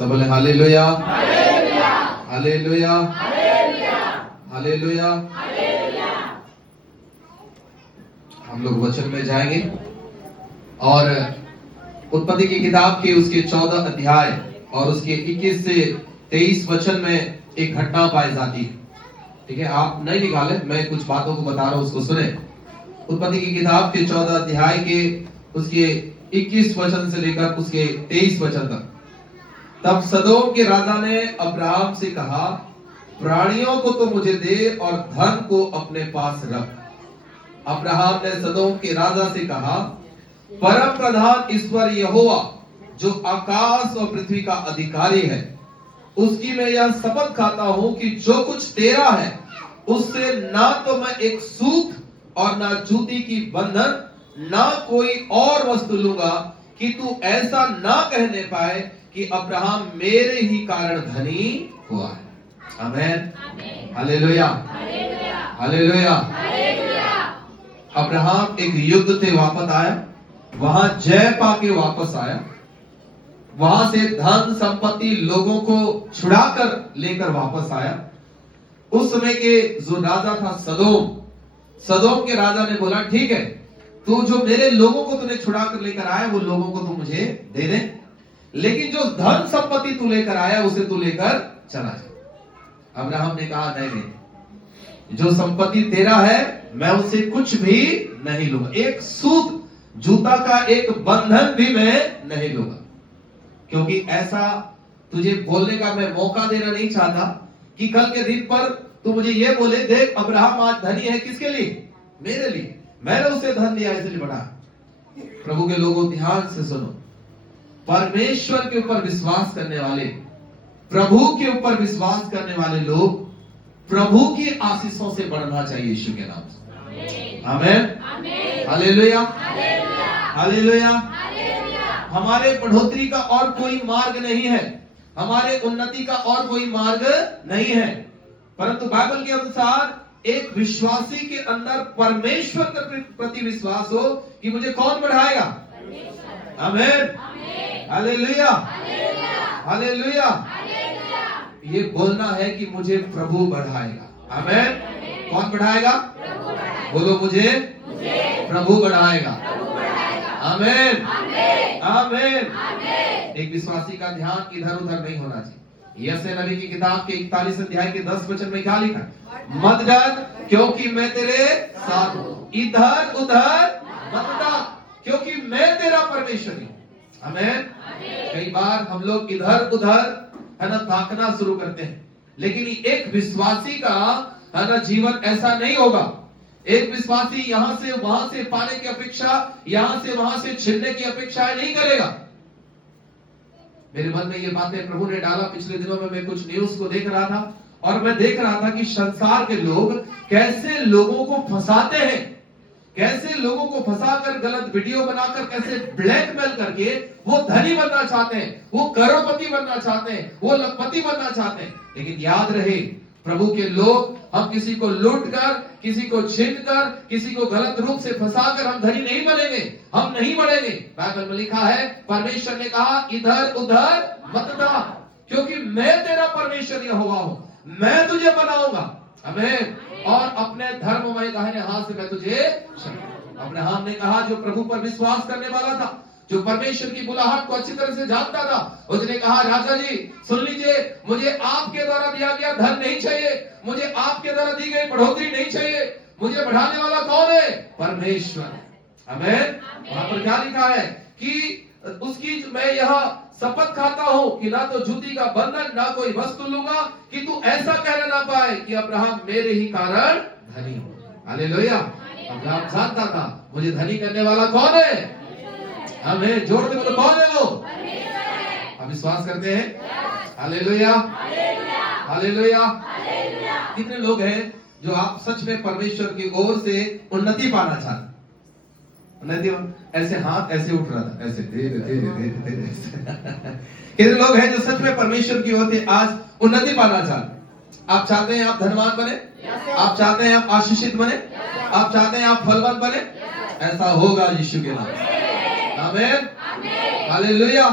सब बोले hallelujah, hallelujah, hallelujah. हम लोग वचन में जाएंगे और उत्पत्ति की किताब के उसके 14 अध्याय और उसके 21 से 23 वचन में एक घटना पाई जाती है। ठीक है, आप नहीं निकाले, मैं कुछ बातों को बता रहा हूं, उसको सुने। उत्पत्ति की किताब के 14 अध्याय के उसके 21 वचन से लेकर उसके 23 वचन तक। तब सदोम के राजा ने अब्राहम से कहा, प्राणियों को तो मुझे दे और धन को अपने पास रख। अब्राहम ने सदोम के राजा से कहा, परम प्रधान ईश्वर यहोवा जो आकाश और पृथ्वी का अधिकारी है, उसकी मैं यह शपथ खाता हूं कि जो कुछ तेरा है उससे ना तो मैं एक सूत और ना जूती की बंधन ना कोई और वस्तु लूंगा, कि तू ऐसा ना कहने पाए कि अब्राहम मेरे ही कारण धनी हुआ है। आमेन, हालेलुया, हालेलुया। अब्राहम एक युद्ध से वापस आया, वहां जय पाके वापस आया, वहां से धन संपत्ति लोगों को छुड़ाकर लेकर वापस आया। उस समय के जो राजा था सदोम के राजा ने बोला, ठीक है, तू जो मेरे लोगों को तूने छुड़ा कर लेकर आया वो लोगों को तू मुझे दे दे, लेकिन जो धन संपत्ति तू लेकर आया उसे तू लेकर चला जा। अब्राहम ने कहा, नहीं, जो संपत्ति तेरा है मैं उससे कुछ भी नहीं लूंगा, एक सूत जूता का एक बंधन भी मैं नहीं लूंगा, क्योंकि ऐसा तुझे बोलने का मैं मौका देना नहीं चाहता कि कल के दिन पर तू मुझे ये बोले, देख अब्राहम आज धनी है, किसके लिए? मेरे लिए, मैंने उसे धन दिया इसलिए बढ़ा। प्रभु के लोगों ध्यान से सुनो, परमेश्वर के ऊपर विश्वास करने वाले, प्रभु के ऊपर विश्वास करने वाले लोग प्रभु की आशीषों से बढ़ना चाहिए यीशु के नाम से। आमेन, हालेलुया, हालेलुया। हमारे बढ़ोतरी का और कोई मार्ग नहीं है, हमारे उन्नति का और कोई मार्ग नहीं है, परंतु बाइबल के अनुसार एक विश्वासी के अंदर परमेश्वर के प्रति विश्वास हो कि मुझे कौन बढ़ाएगा? आमेन, हालेलुया, हालेलुया। ये बोलना है कि मुझे प्रभु बढ़ाएगा। आमेन, कौन बढ़ाएगा? बोलो, मुझे प्रभु बढ़ाएगा। आमेन, आमेन। एक विश्वासी का ध्यान इधर उधर नहीं होना चाहिए। यशायाह नबी की किताब के 41 अध्याय के 10 वचन में क्या लिखा है? मत डर, क्योंकि मैं तेरे साथ हूं। इधर उधर मत डर, क्योंकि मैं तेरा परमेश्वर हूं। आमेन। कई बार हम लोग इधर उधर है ना ताकना शुरू करते हैं, लेकिन एक विश्वासी का है ना जीवन ऐसा नहीं होगा। एक विश्वासी यहां से वहां से पाने की अपेक्षा, यहां से वहां से छिनने की अपेक्षा नहीं करेगा। मेरे मन में ये बातें प्रभु ने डाला। पिछले दिनों में मैं कुछ न्यूज को देख रहा था और मैं देख रहा था कि संसार के लोग कैसे लोगों को फंसाते हैं, कैसे लोगों को फंसाकर गलत वीडियो बनाकर कैसे ब्लैकमेल करके वो धनी बनना चाहते हैं, वो करोड़पति बनना चाहते हैं, वो लखपति बनना चाहते हैं। लेकिन याद रहे, प्रभु के लोग, हम किसी को लूट कर, किसी को छीन कर, किसी को गलत रूप से फंसाकर हम धनी नहीं बनेंगे, हम नहीं बढ़ेंगे। बाइबल में लिखा है, परमेश्वर ने कहा इधर उधर मत जा, क्योंकि मैं तेरा परमेश्वर यहोवा हूं, मैं तुझे बनाऊंगा। आमीन। और अपने धर्ममय दाहिने हाथ से मैं तुझे। अब्राहम ने कहा, जो प्रभु पर विश्वास करने वाला था, जो परमेश्वर की बुलाहट को अच्छी तरह से जानता था, उसने कहा, राजा जी सुन लीजिए, मुझे आपके द्वारा दिया गया धन नहीं चाहिए, मुझे आपके द्वारा दी गई बढ़ोतरी नहीं चाहिए, मुझे बढ़ाने वाला कौन है? परमेश्वर। आमीन। वहां पर क्या लिखा है कि उसकी मैं यह शपथ खाता हूं कि ना तो जूती का बंधन ना कोई वस्तु लूंगा, कि तू ऐसा कहना ना पाए कि अब्राहम मेरे ही कारण धनी हो। हालेलुया। अब्राहम जानता था मुझे धनी करने वाला कौन है। हमें जोर से बोलो, कौन है वो? हम विश्वास करते हैं। Hallelujah, hallelujah. कितने लोग हैं जो आप सच में परमेश्वर की ओर से उन्नति पाना चाहते? ऐसे हाथ ऐसे उठ रहा था, ऐसे धीरे धीरे धीरे धीरे। कितने लोग हैं जो सच में परमेश्वर की ओर से आज उन्नति पाना चाहते? आप चाहते हैं आप धनवान बने, आप चाहते हैं आप आशीषित बने, आप चाहते हैं आप फलवान बने? ऐसा होगा यीशु के नाम। आमीन, हालेलुया,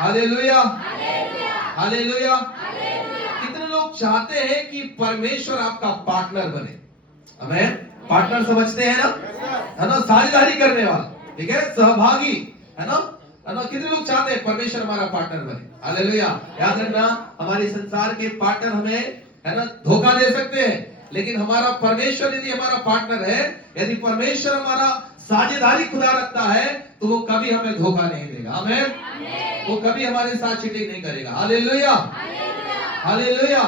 हालेलुया, हालेलुया। कितने लोग चाहते हैं कि परमेश्वर आपका पार्टनर बने? हमें पार्टनर समझते हैं ना, है ना, साझेदारी करने वाला, ठीक है, सहभागी, है ना, है ना। कितने लोग चाहते हैं परमेश्वर हमारा पार्टनर बने? हालेलुया। याद रखना, हमारे संसार के पार्टनर हमें, है ना, धोखा दे सकते हैं, लेकिन हमारा परमेश्वर यदि हमारा पार्टनर है, यदि परमेश्वर हमारा साझेदारी खुदा रखता है, तो वो कभी हमें धोखा नहीं देगा। आमीन। वो कभी हमारे साथ चीटिंग नहीं करेगा। Hallelujah, hallelujah.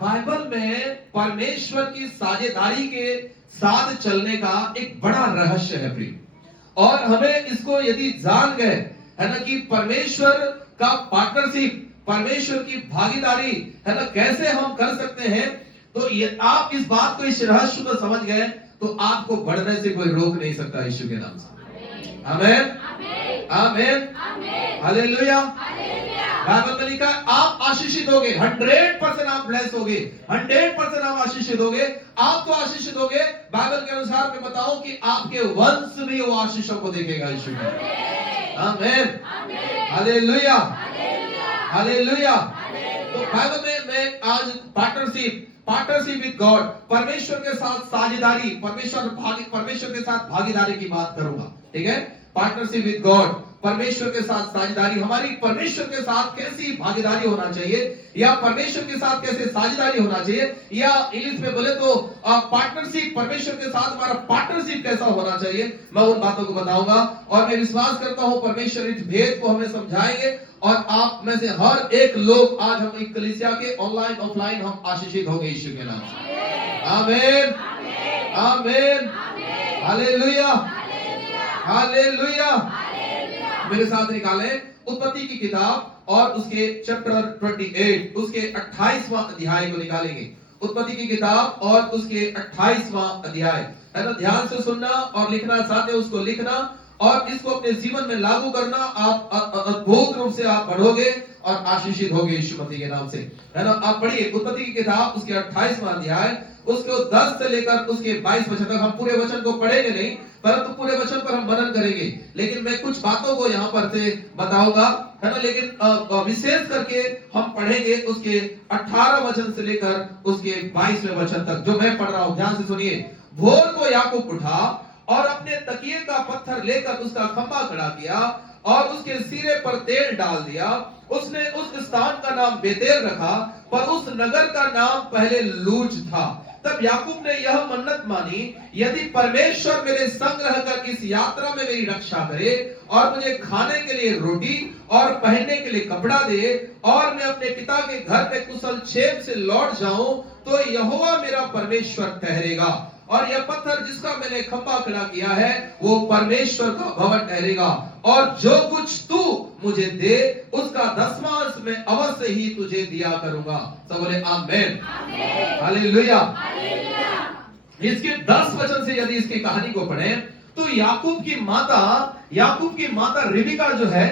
बाइबल में परमेश्वर की साझेदारी के साथ चलने का एक बड़ा रहस्य है प्रिय, और हमें इसको यदि जान गए, है ना, कि परमेश्वर का पार्टनरशिप, परमेश्वर की भागीदारी, है ना, कैसे हम कर सकते हैं, तो ये आप इस बात को, इस रहस्य को समझ गए, तो आपको बढ़ने से कोई रोक नहीं सकता यीशु के नाम से। आमीन, आमीन, हालेलुया। बाइबल में लिखा है आप आशीषित होगे, 100% आप ब्लेस होगे, 100% आप आशीषित होगे। आप तो आशीषित होगे, बाइबल के अनुसार मैं बताऊं कि आपके वंश भी वो आशीषों को देखेगा यीशु में। आमीन, हालेलुया, हालेलुया। तो बाइबल में मैं आज पार्टनरशिप विद गॉड, परमेश्वर के साथ साझेदारी, परमेश्वर के साथ भागीदारी की बात करूंगा, ठीक है। पार्टनरशिप विद गॉड, परमेश्वर के साथ साझेदारी, हमारी परमेश्वर के साथ कैसी भागीदारी होना चाहिए, या परमेश्वर के साथ कैसे साझेदारी होना चाहिए, या इंग्लिश में बोले तो पार्टनरशिप, परमेश्वर के साथ हमारा पार्टनरशिप कैसा होना चाहिए, मैं उन बातों को बताऊंगा। और मैं विश्वास करता हूं परमेश्वर इस भेद को हमें समझाएंगे, और आप में से हर एक लोग, आज हम एक कलीसिया के ऑनलाइन ऑफलाइन हम आशीषित होंगे यीशु के नाम से। आमीन, आमीन, हालेलुया, हालेलुया। मेरे साथ निकाले उत्पत्ति की किताब और उसके चैप्टर 28, उसके 28वां अध्याय को निकालेंगे। उत्पत्ति की किताब और उसके 28वां अध्याय, है ना, ध्यान से सुनना और लिखना, साथ में उसको लिखना और इसको अपने जीवन में लागू करना। आप अद्भुत रूप से आप बढ़ोगे और आशीषित होगे यीशु मसीह के नाम से, है ना। आप पढ़िए उत्पत्ति की किताब, उसके 28वां अध्याय, उसके 10 से लेकर उसके 22 वचन तक। हम पूरे वचन को पढ़ेंगे नहीं, परंतु पूरे वचन पर हम मनन करेंगे, लेकिन मैं कुछ बातों को यहाँ पर से बताऊंगा, है ना। लेकिन विशेष करके हम पढ़ेंगे उसके 18 वचन से लेकर उसके 22वें वचन तक, जो मैं पढ़ रहा हूं। ध्यान से सुनिए। भोर को याकूब उठा और अपने तकिए का पत्थर लेकर उसका खंभा खड़ा किया और उसके सिरे पर तेल डाल दिया। उसने उस स्थान का नाम बेतेल रखा, पर उस नगर का नाम पहले लूज था। तब याकूब ने यह मन्नत मानी, यदि परमेश्वर मेरे संग रहकर इस यात्रा में मेरी रक्षा करे और मुझे खाने के लिए रोटी और पहनने के लिए कपड़ा दे और मैं अपने पिता के घर में कुशल क्षेम से लौट जाऊं, तो यहोवा मेरा परमेश्वर ठहरेगा और यह पत्थर जिसका मैंने खंभा खड़ा किया है वो परमेश्वर का भवन ठहरेगा। और जो कुछ तू मुझे दे उसका 10वां मैं अवश्य ही तुझे दिया करूंगा। सब बोले आमीन, हालेलुया। इसके 10 वचन से यदि इसकी कहानी को पढ़ें तो याकूब की माता रिबका जो है,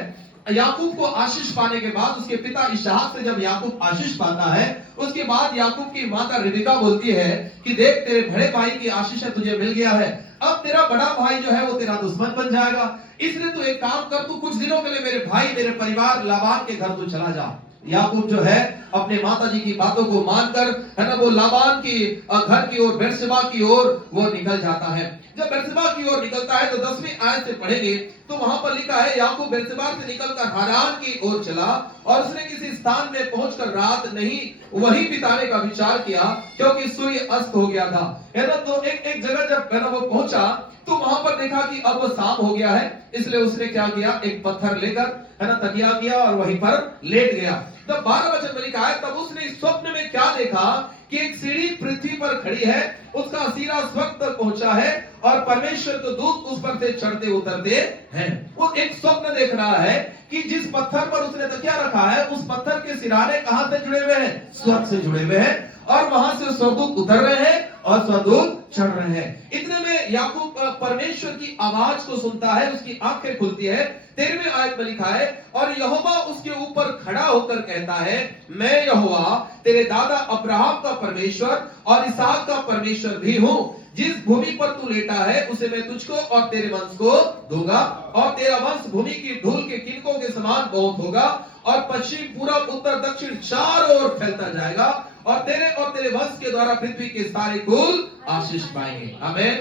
याकूब को आशीष पाने के बाद, उसके पिता इसहाक से जब याकूब आशीष पाता है, उसके बाद याकूब की माता रिबका बोलती है कि देख तेरे बड़े भाई की आशीष तुझे मिल गया है, अब तेरा बड़ा भाई जो है वो तेरा दुश्मन बन जाएगा, इसलिए तू एक काम कर, तू कुछ दिनों के लिए मेरे भाई, मेरे परिवार लाबान के घर तू चला जा। याकूब जो है अपने माताजी की बातों को मानकर, है ना, वो लाबान की घर की ओर, बेर्शेबा की ओर वो निकल जाता है। जब बेर्शेबा की ओर निकलता है तो 10वीं आयत से पढ़ेंगे तो वहां पर लिखा है, याकूब बेर्शेबा से निकलकर हारान की ओर चला और उसने किसी स्थान में पहुंचकर रात नहीं वहीं बिताने का विचार किया, क्योंकि सूर्य अस्त हो गया था, है ना। तो एक जगह जब, है ना, वो पहुंचा तो वहां पर देखा कि अब शाम हो गया है, इसलिए उसने क्या किया, एक पत्थर लेकर, है ना, तकिया किया और वहीं पर लेट गया। तब 12 वचन में लिखा है, तब उसने स्वप्न में क्या देखा कि एक सीढ़ी पृथ्वी पर खड़ी है, उसका सिरा स्वर्ग तक पहुंचा है और परमेश्वर के दूत उस पर से चढ़ते उतरते हैं। वो एक स्वप्न देख रहा है कि जिस पत्थर पर उसने तकिया रखा है उस पत्थर के सिराने कहां से जुड़े हुए हैं, स्वर्ग से जुड़े हुए हैं, और वहां से स्वर्गदूत उतर रहे हैं और स्वर्गदूत चढ़ रहे हैं। इतने में में याकूब परमेश्वर की आवाज को सुनता है, उसकी आंखें खुलती है। 13वें आयत में लिखा है, और यहोवा उसके ऊपर खड़ा होकर कहता है, मैं यहोवा तेरे दादा अब्राहम का परमेश्वर और इसहाक का परमेश्वर भी हूं। जिस भूमि पर तू लेटा है उसे मैं तुझको और तेरे वंश को दूंगा, और तेरा वंश भूमि की धूल के किनकों के समान बहुत होगा, और पश्चिम पूरब उत्तर दक्षिण चारों ओर फैलता जाएगा, और तेरे वंश के द्वारा पृथ्वी के सारे कुल आशीष पाएंगे। आमीन।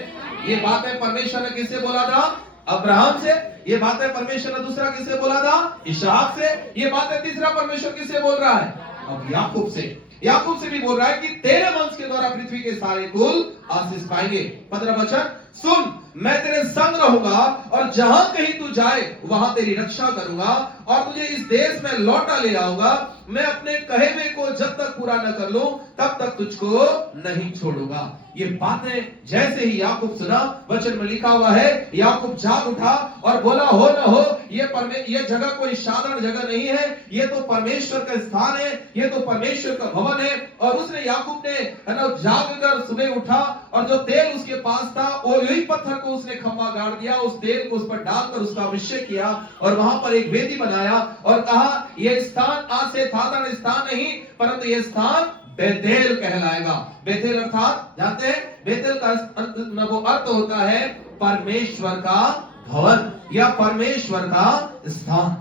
ये बातें परमेश्वर ने किससे बोला था? अब्राहम से। ये बातें परमेश्वर ने दूसरा किससे बोला था? इसहाक से। ये बातें तीसरा परमेश्वर किससे बोल रहा है? अब याकूब से। याकूब से भी बोल रहा है कि तेरे वंश के द्वारा पृथ्वी के सारे कुल आशीष पाएंगे। 15 वचन, सुन, मैं तेरे संग रहूंगा और जहां कहीं तू जाए वहां तेरी रक्षा करूंगा, और तुझे इस देश में लौटा ले आऊंगा। मैं अपने कहे हुए को जब तक पूरा न कर लूं तब तक तुझको नहीं छोड़ूंगा। ये बातें जैसे ही याकूब सुना, वचन में लिखा हुआ है, याकूब जाग उठा और बोला, हो न हो, ये जगह कोई साधारण जगह नहीं है, ये तो परमेश्वर का स्थान है, ये तो परमेश्वर का भवन है। और उसने याकूब ने जाग कर सुबह उठा, और जो तेल उसके पास था वो यही पत्थर को उसने खंभा गाड़ दिया, उस तेल को उस पर डालकर उसका अभिषेक किया, और वहां पर एक वेदी बनाया, और कहा, यह स्थान आज से साधारण स्थान नहीं, परंतु यह स्थान बेतेल कहलाएगा। बेतेल अर्थात जानते हैं, बेतेल का वो अर्थ होता है परमेश्वर का भवन या परमेश्वर का स्थान।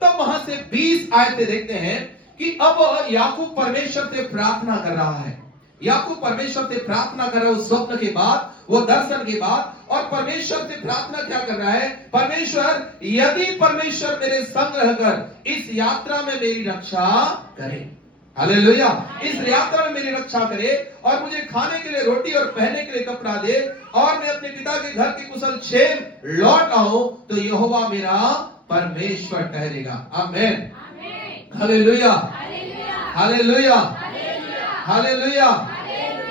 तब वहां से 20 आयतें देखते हैं कि अब याकूब परमेश्वर से प्रार्थना कर रहा है। याकूब परमेश्वर से प्रार्थना कर रहा है उस स्वप्न के बाद, वो दर्शन के बाद। और परमेश्वर से प्रार्थना क्या कर रहा है? परमेश्वर, यदि परमेश्वर मेरे संग रहकर इस यात्रा में मेरी रक्षा करे, हालेलुया, इस यात्रा में मेरी रक्षा करे, और मुझे खाने के लिए रोटी और पहनने के लिए कपड़ा दे, और मैं अपने पिता के घर की कुशल क्षेम लौट आऊं, तो यहोवा मेरा परमेश्वर ठहरेगा। आमीन, हालेलुया, हालेलुया, हालेलुया।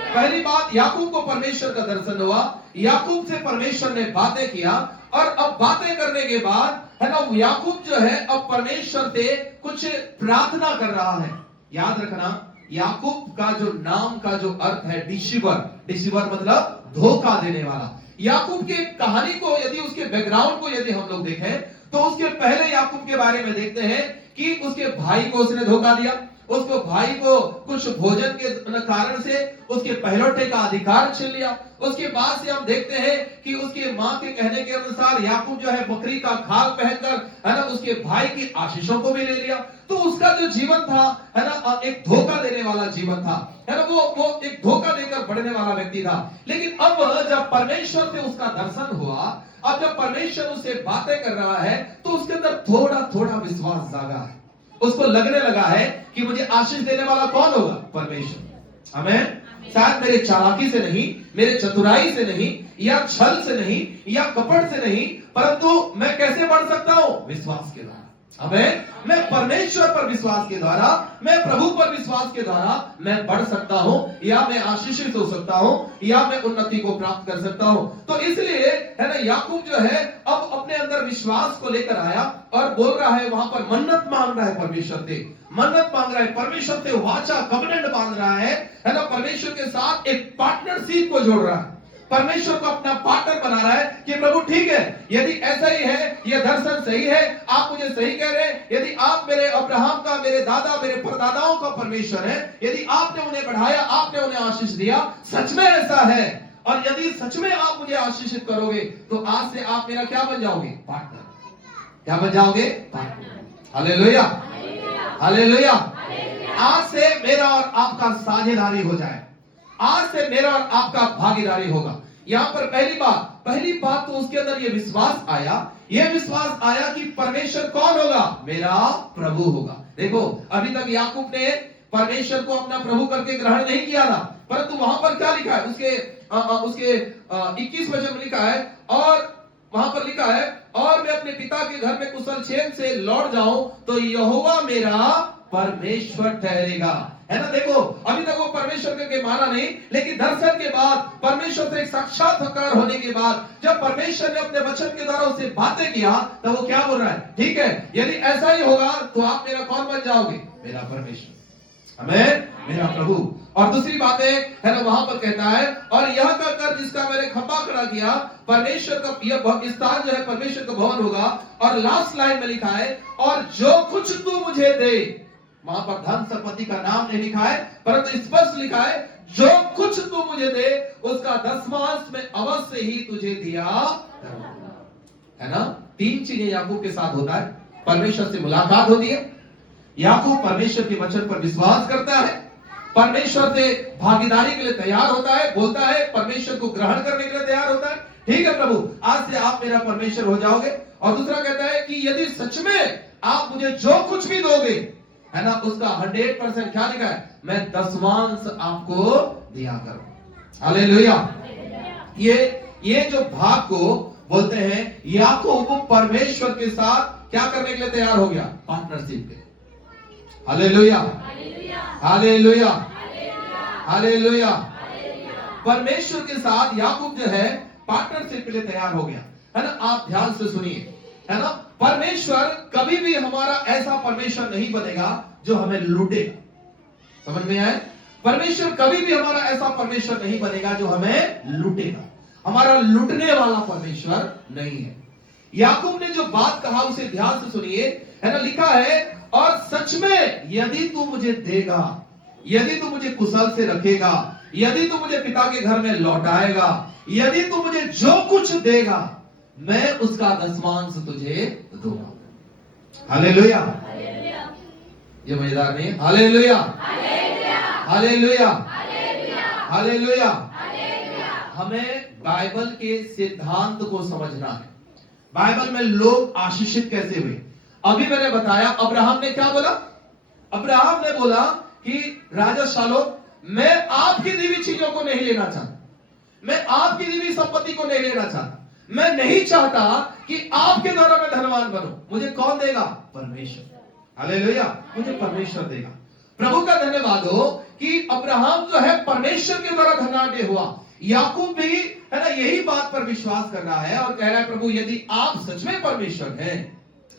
पहली बात, याकूब को परमेश्वर का दर्शन हुआ, याकूब से परमेश्वर ने बातें किया, और अब बातें करने के बाद है ना, याकूब जो है अब परमेश्वर से कुछ प्रार्थना कर रहा है। याद रखना, याकूब का जो नाम का जो अर्थ है डिसीवर, डिसीवर मतलब धोखा देने वाला। याकूब की कहानी को यदि उसके बैकग्राउंड को यदि हम लोग देखें, तो उसके पहले याकूब के बारे में देखते हैं कि उसके भाई को उसने धोखा दिया, उसको भाई को कुछ भोजन के कारण से उसके पहलौठे का अधिकार छीन लिया। उसके बाद से हम देखते हैं कि उसके मां के कहने के अनुसार याकूब जो है बकरी का खाल पहनकर है ना उसके भाई की आशीषों को भी ले लिया। तो उसका जो जीवन था है ना, एक धोखा देने वाला जीवन था, है ना, वो एक धोखा देकर बढ़ने वाला व्यक्ति था। लेकिन अब जब परमेश्वर से उसका दर्शन हुआ, अब जब परमेश्वर उससे बातें कर रहा है, तो उसके अंदर थोड़ा थोड़ा विश्वास जागा है। उसको लगने लगा है कि मुझे आशीष देने वाला कौन होगा? परमेश्वर। आमीन। शायद मेरे चालाकी से नहीं, मेरे चतुराई से नहीं, या छल से नहीं, या कपट से नहीं, परंतु मैं कैसे बढ़ सकता हूं? विश्वास के द्वारा। आमीन। मैं परमेश्वर पर विश्वास के द्वारा, मैं प्रभु पर विश्वास के द्वारा मैं बढ़ सकता हूं, या मैं आशीषित हो सकता हूं, या मैं उन्नति को प्राप्त कर सकता हूं। तो इसलिए है ना, याकूब जो है अब अपने अंदर विश्वास को लेकर आया और बोल रहा है, वहां पर मन्नत मांग रहा है परमेश्वर से, मन्नत मांग रहा है परमेश्वर से, वाचा कवनेंट बांध रहा है ना, परमेश्वर के साथ एक पार्टनरशिप को जोड़ रहा है, परमेश्वर को अपना पार्टनर बना रहा है कि प्रभु ठीक है, यदि ऐसा ही है, यह दर्शन सही है, आप मुझे सही कह रहे हैं, यदि आप मेरे अब्राहम का, मेरे दादा, मेरे परदादाओं का परमेश्वर है, यदि आपने उन्हें बढ़ाया, आपने उन्हें आशीष दिया, सच में ऐसा है, और यदि सच में आप मुझे आशीषित करोगे, तो आज से आप मेरा क्या बन जाओगे? पार्टनर। क्या बन जाओगे? पार्टनर। Hallelujah, hallelujah. आज से मेरा और आपका साझेदारी हो जाए, आज से मेरा और आपका भागीदारी होगा। यहां पर पहली बात तो उसके अंदर यह विश्वास आया कि परमेश्वर कौन होगा? मेरा प्रभु होगा। देखो, अभी तक याकूब ने परमेश्वर को अपना प्रभु करके ग्रहण नहीं किया था, परंतु वहां पर क्या लिखा है? उसके 21 वचन में लिखा है, और वहां पर लिखा है, और मैं अपने पिता के घर में कुशल क्षेम से लौट जाऊं, तो यहोवा मेरा परमेश्वर ठहरेगा। है ना, देखो, अभी तक वो परमेश्वर के माना नहीं, लेकिन दर्शन के बाद, परमेश्वर से एक साक्षात्कार होने के बाद, जब परमेश्वर ने अपने वचन के द्वारा उससे बातें किया, तो वो क्या बोल रहा है? ठीक है, यदि ऐसा ही होगा तो आप मेरा कौन बन जाओगे? मेरा परमेश्वर। आमीन, मेरा प्रभु। और दूसरी बात है ना, वहां पर कहता है और यह कहकर जिसका मैंने खंभा खड़ा किया, परमेश्वर का यह स्थान जो है परमेश्वर का भवन होगा। और लास्ट लाइन में लिखा है और जो कुछ तू मुझे दे, वहां पर धन संपत्ति का नाम नहीं लिखा है, परंतु स्पष्ट लिखा है जो कुछ तू मुझे दे उसका दसवांश में अवश्य ही तुझे दिया है ना। 3 चीजें याकूब के साथ होता है। परमेश्वर से मुलाकात होती है, याकूब परमेश्वर के वचन पर विश्वास करता है, परमेश्वर से भागीदारी के लिए तैयार होता है, बोलता है, परमेश्वर को ग्रहण करने के लिए तैयार होता है। ठीक है प्रभु, आज से आप मेरा परमेश्वर हो जाओगे। और दूसरा कहता है कि यदि सच में आप मुझे जो कुछ भी दोगे, है ना, उसका 100% क्या लिखा है, मैं दसवांश आपको दिया करूं। हालेलुया। ये जो भाग को बोलते हैं याकूब परमेश्वर के साथ क्या करने के लिए तैयार हो गया, पार्टनरशिप के। Hallelujah, hallelujah, hallelujah. परमेश्वर के साथ याकूब जो है पार्टनरशिप के लिए तैयार हो गया, है ना। आप ध्यान से सुनिए, है ना। परमेश्वर कभी भी हमारा ऐसा परमेश्वर नहीं बनेगा जो हमें लूटेगा। समझ में आए? परमेश्वर कभी भी हमारा ऐसा परमेश्वर नहीं बनेगा जो हमें लूटेगा। हमारा लूटने वाला परमेश्वर नहीं है। याकूब ने जो बात कहा उसे ध्यान से सुनिए, है ना। लिखा है और सच में यदि तू मुझे देगा, यदि तू मुझे कुशल से रखेगा, यदि तू मुझे पिता के घर में लौटाएगा, यदि तू मुझे जो कुछ देगा, मैं उसका दसवांश तुझे दूंगा। हालेलुया। ये मजेदार नहीं? Hallelujah, hallelujah, hallelujah. हमें बाइबल के सिद्धांत को समझना है। बाइबल में लोग आशीषित कैसे हुए? अभी मैंने बताया अब्राहम ने क्या बोला। अब्राहम ने बोला कि राजा शालोम, मैं आपकी दी हुई चीजों को नहीं लेना चाहता, मैं आपकी दी हुई संपत्ति को नहीं लेना चाहता, मैं नहीं चाहता कि आपके द्वारा मैं धनवान बनूं। मुझे कौन देगा? परमेश्वर। हालेलुया, मुझे परमेश्वर देगा। प्रभु का धन्यवाद हो कि अब्राहम जो है परमेश्वर के द्वारा धनाढ्य हुआ। याकूब भी, है ना, यही बात पर विश्वास कर रहा है और कह रहा है प्रभु यदि आप सच में परमेश्वर हैं,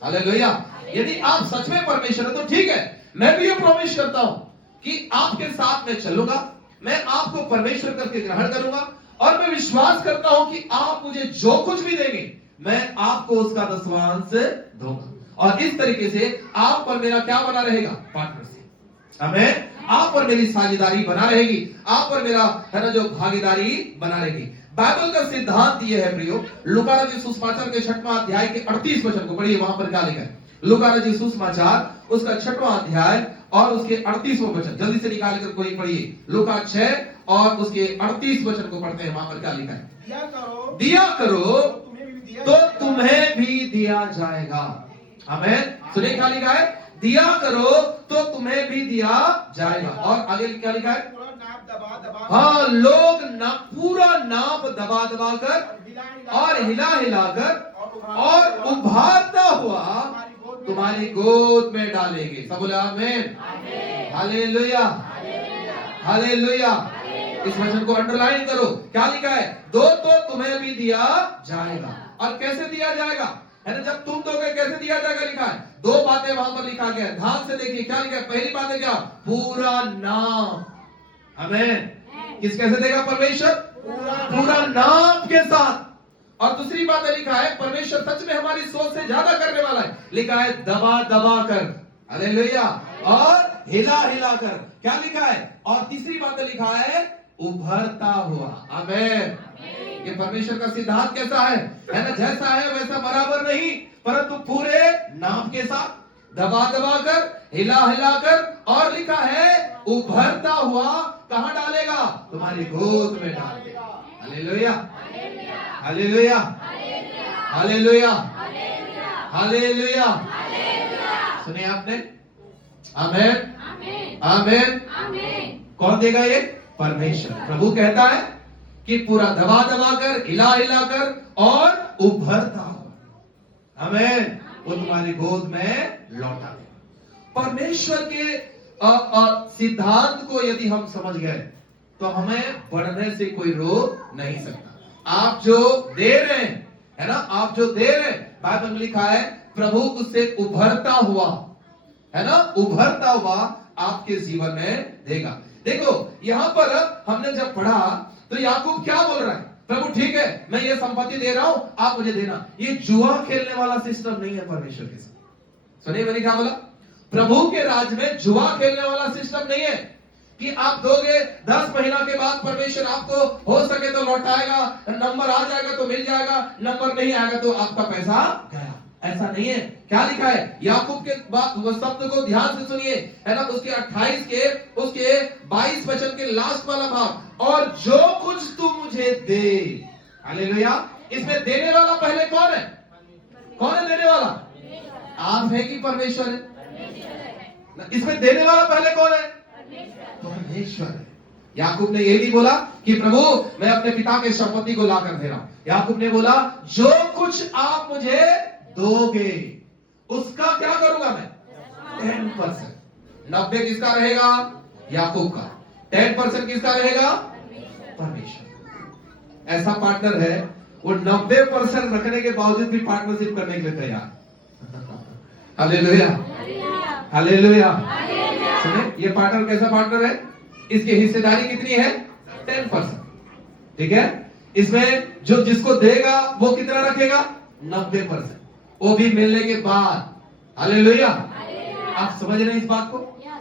हालेलुया, यदि आप सच में परमेश्वर है तो ठीक है, मैं भी ये प्रॉमिस करता हूं कि आपके साथ मैं चलूंगा, मैं आपको परमेश्वर करके ग्रहण करूंगा और मैं विश्वास करता हूं कि आप मुझे जो कुछ भी देंगे मैं आपको उसका दसवांश दूंगा। और इस तरीके से आप पर मेरा क्या बना रहेगा? पार्टनरशिप। हमें आप पर मेरी साझेदारी बना रहेगी, आप पर मेरा, है ना, जो भागीदारी बना रहेगी। बाइबल का सिद्धांत यह है प्रियो, लूका रचित सुसमाचार के 6वां अध्याय के 38 वचन को पढ़िए। वहां पर क्या लिखा है? लूका रचित सुसमाचार उसका 6वां अध्याय और उसके 38वां वचन जल्दी से निकाल कर कोई पढ़िए। लूका 6 और उसके 38 वचन को पढ़ते हैं। वहां पर क्या लिखा है? दिया करो तो तुम्हें भी दिया जाएगा। आमीन। सुनिए क्या लिखा है? दिया करो तो तुम्हें भी दिया जाएगा। और आगे क्या लिखा है? हाँ, लोग पूरा नाप दबा दबा कर और हिला हिला कर और उभारता हुआ तुम्हारी गोद में डालेंगे। सब बोले आमीन, हालेलुया, हालेलुया। इस वचन को अंडरलाइन करो। क्या लिखा है? दो तो तुम्हें भी दिया जाएगा। और कैसे दिया जाएगा, है ना? जब तुम दोगे कैसे दिया जाएगा लिखा है। 2 बातें वहां पर लिखा गया है। ध्यान से देखिए क्या लिखा है। पहली बात है क्या? पूरा नाम। आमीन। किस कैसे देगा? परमेश्वर पूरा नाम के साथ। और दूसरी बात है लिखा है परमेश्वर सच में हमारी सोच से ज्यादा करने वाला है। लिखा है दबा दबा कर, हालेलुया, और हिला हिला कर। क्या लिखा है? और तीसरी बात लिखा है उभरता हुआ। आमीन। ये परमेश्वर का सिद्धांत कैसा है ना? जैसा है वैसा बराबर नहीं, परंतु पूरे नाम के साथ दबा दबा कर, हिला हिला कर, और लिखा है उभरता हुआ कहां डालेगा? तुम्हारी गोद में डालेगा। Hallelujah, hallelujah, hallelujah, hallelujah. सुनिए आपने? आमीन, आमीन। कौन देगा ये? परमेश्वर। प्रभु कहता है कि पूरा दबा दबा कर, हिला हिला कर और उभरता हुआ, आमीन, वो तुम्हारी गोद में लौटा देगा। परमेश्वर के सिद्धांत को यदि हम समझ गए तो हमें बढ़ने से कोई रोक नहीं सकता। आप जो दे रहे हैं, है ना, आप जो दे रहे हैं, बाइबल में लिखा है प्रभु उससे उभरता हुआ, है ना, उभरता हुआ आपके जीवन में देगा। देखो यहां पर हमने जब पढ़ा तो याकूब क्या बोल रहा है, प्रभु ठीक है मैं ये संपत्ति दे रहा हूं, आप मुझे देना। ये जुआ खेलने वाला सिस्टम नहीं है परमेश्वर के साथ। सुनिए मैंने क्या बोला, प्रभु के राज में जुआ खेलने वाला सिस्टम नहीं है कि आप दोगे 10 महीना के बाद परमेश्वर आपको हो सके तो लौटाएगा, नंबर आ जाएगा तो मिल जाएगा, नंबर नहीं आएगा तो आपका पैसा गया। ऐसा नहीं है। क्या लिखा है याकूब के शब्द को ध्यान से सुनिए, है ना, उसके 28 के उसके 22 वचन के लास्ट वाला भाग, और जो कुछ तू मुझे दे। हालेलुया। इसमें देने वाला पहले कौन है? कौन है देने वाला? आप है कि परमेश्वर है? इसमें देने वाला पहले कौन है? परमेश्वर है। याकूब ने ये नहीं बोला कि प्रभु मैं अपने पिता के संपत्ति को लाकर दे रहा हूं। याकूब ने बोला जो कुछ आप मुझे दोगे उसका क्या करूंगा मैं? 10%। 90 किसका रहेगा? याकूब का। 10% किसका रहेगा? परमेश्वर। ऐसा पार्टनर है वो 90% रखने के बावजूद भी पार्टनरशिप करने के लिए तैयार। Hallelujah, hallelujah. सुने ये पार्टनर कैसा पार्टनर है? इसकी हिस्सेदारी कितनी है? 10%। ठीक है, इसमें जो जिसको देगा वो कितना रखेगा? 90%, वो भी मिलने के बाद। हालेलुया। आप समझ रहे हैं इस बात को?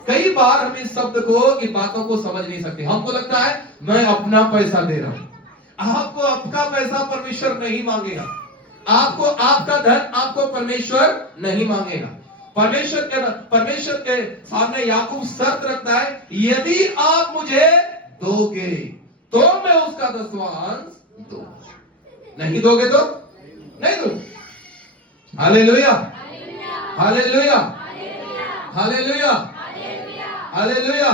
कई बार हम इस शब्द को, की बातों को समझ नहीं सकते। हमको लगता है मैं अपना पैसा दे रहा हूं। आपको आपका पैसा परमेश्वर नहीं मांगेगा। आपको आपका धन आपको परमेश्वर नहीं मांगेगा। परमेश्वर के सामने याकूब शर्त रखता है, यदि आप मुझे दोगे तो मैं उसका 10वां अंश दूंगा, नहीं दोगे तो नहीं दूंगा। Hallelujah, hallelujah, hallelujah, hallelujah.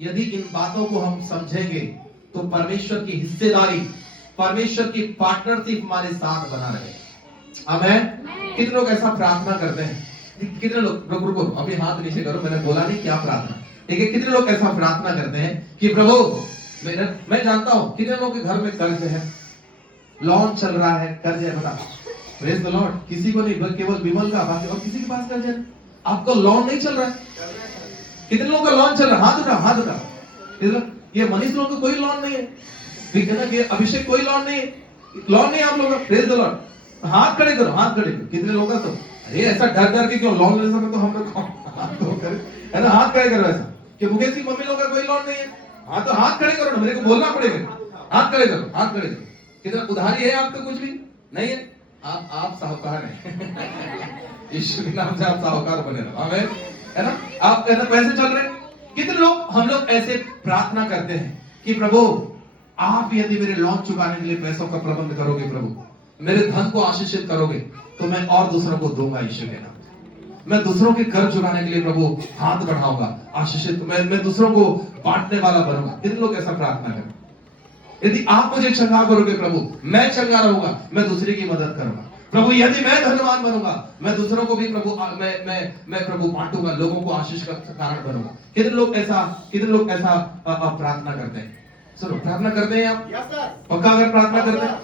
यदि इन बातों को हम समझेंगे तो परमेश्वर की हिस्सेदारी, परमेश्वर की पार्टनरशिप हमारे साथ बना रहे। आमेन। कितने लोग ऐसा प्रार्थना करते हैं? कितने लोग, रुको अभी हाथ नीचे करो, मैंने बोला नहीं क्या प्रार्थना, ठीक है। कितने लोग ऐसा प्रार्थना करते हैं कि प्रभु मैं जानता हूं कितने लोगों के घर में कर्ज है, लोन चल रहा है, कर्ज है, बता प्रेज द लॉर्ड। किसी को नहीं, केवल विमल का, बाकी और किसी के पास कर्ज है? आपको लोन नहीं चल रहा है? कितने लोगों का लोन चल रहा है? हाथ उठा, हाथ उठा। ये मनीष लोगों को कोई लोन नहीं है, ठीक है ना? ये अभिषेक कोई लोन नहीं है, लोन नहीं है आप लोगों का। Praise the Lord. हाथ खड़े करो, हाथ खड़े करो। कितने लोगों का? तो अरे ऐसा डर डर के क्यों लोन ले सकते, तो हम लोग हाथ तो करें, है ना? हाथ खड़े करो ऐसा कि मुकेश की मम्मी लोगों का कोई लोन नहीं है। हाँ तो हाथ खड़े करो ना, मेरे को बोलना पड़ेगा। हाथ खड़े करो, हाथ खड़े करो। कितना उधारी है आपका? कुछ भी नहीं है। आप साहूकार हैं। यीशु के नाम से आप साहूकार बने रहो। आमीन, है ना? आप है ना पैसे चल रहे। कितने लोग, हम लोग ऐसे प्रार्थना करते हैं कि प्रभु आप यदि मेरे लोन चुकाने के लिए पैसों का प्रबंध करोगे, प्रभु मेरे धन को आशीषित करोगे, तो मैं और दूसरों को दूंगा यीशु के नाम से। मैं दूसरों के कर्ज चुकाने के लिए प्रभु हाथ बढ़ाऊंगा, आशीषित मैं दूसरों को बांटने वाला बनूंगा। कितने लोग ऐसा प्रार्थना करें? यदि आप मुझे चंगा करोगे प्रभु, मैं चंगा रहूंगा, मैं दूसरे की मदद करूंगा। प्रभु यदि मैं धनवान बनूंगा, मैं दूसरों को भी प्रभु मैं प्रभु बांटूंगा, लोगों को आशीष का कारण बनूंगा। कितने लोग ऐसा प्रार्थना करते हैं? सुनो, प्रार्थना करते हैं आप? पक्का अगर प्रार्थना करते हैं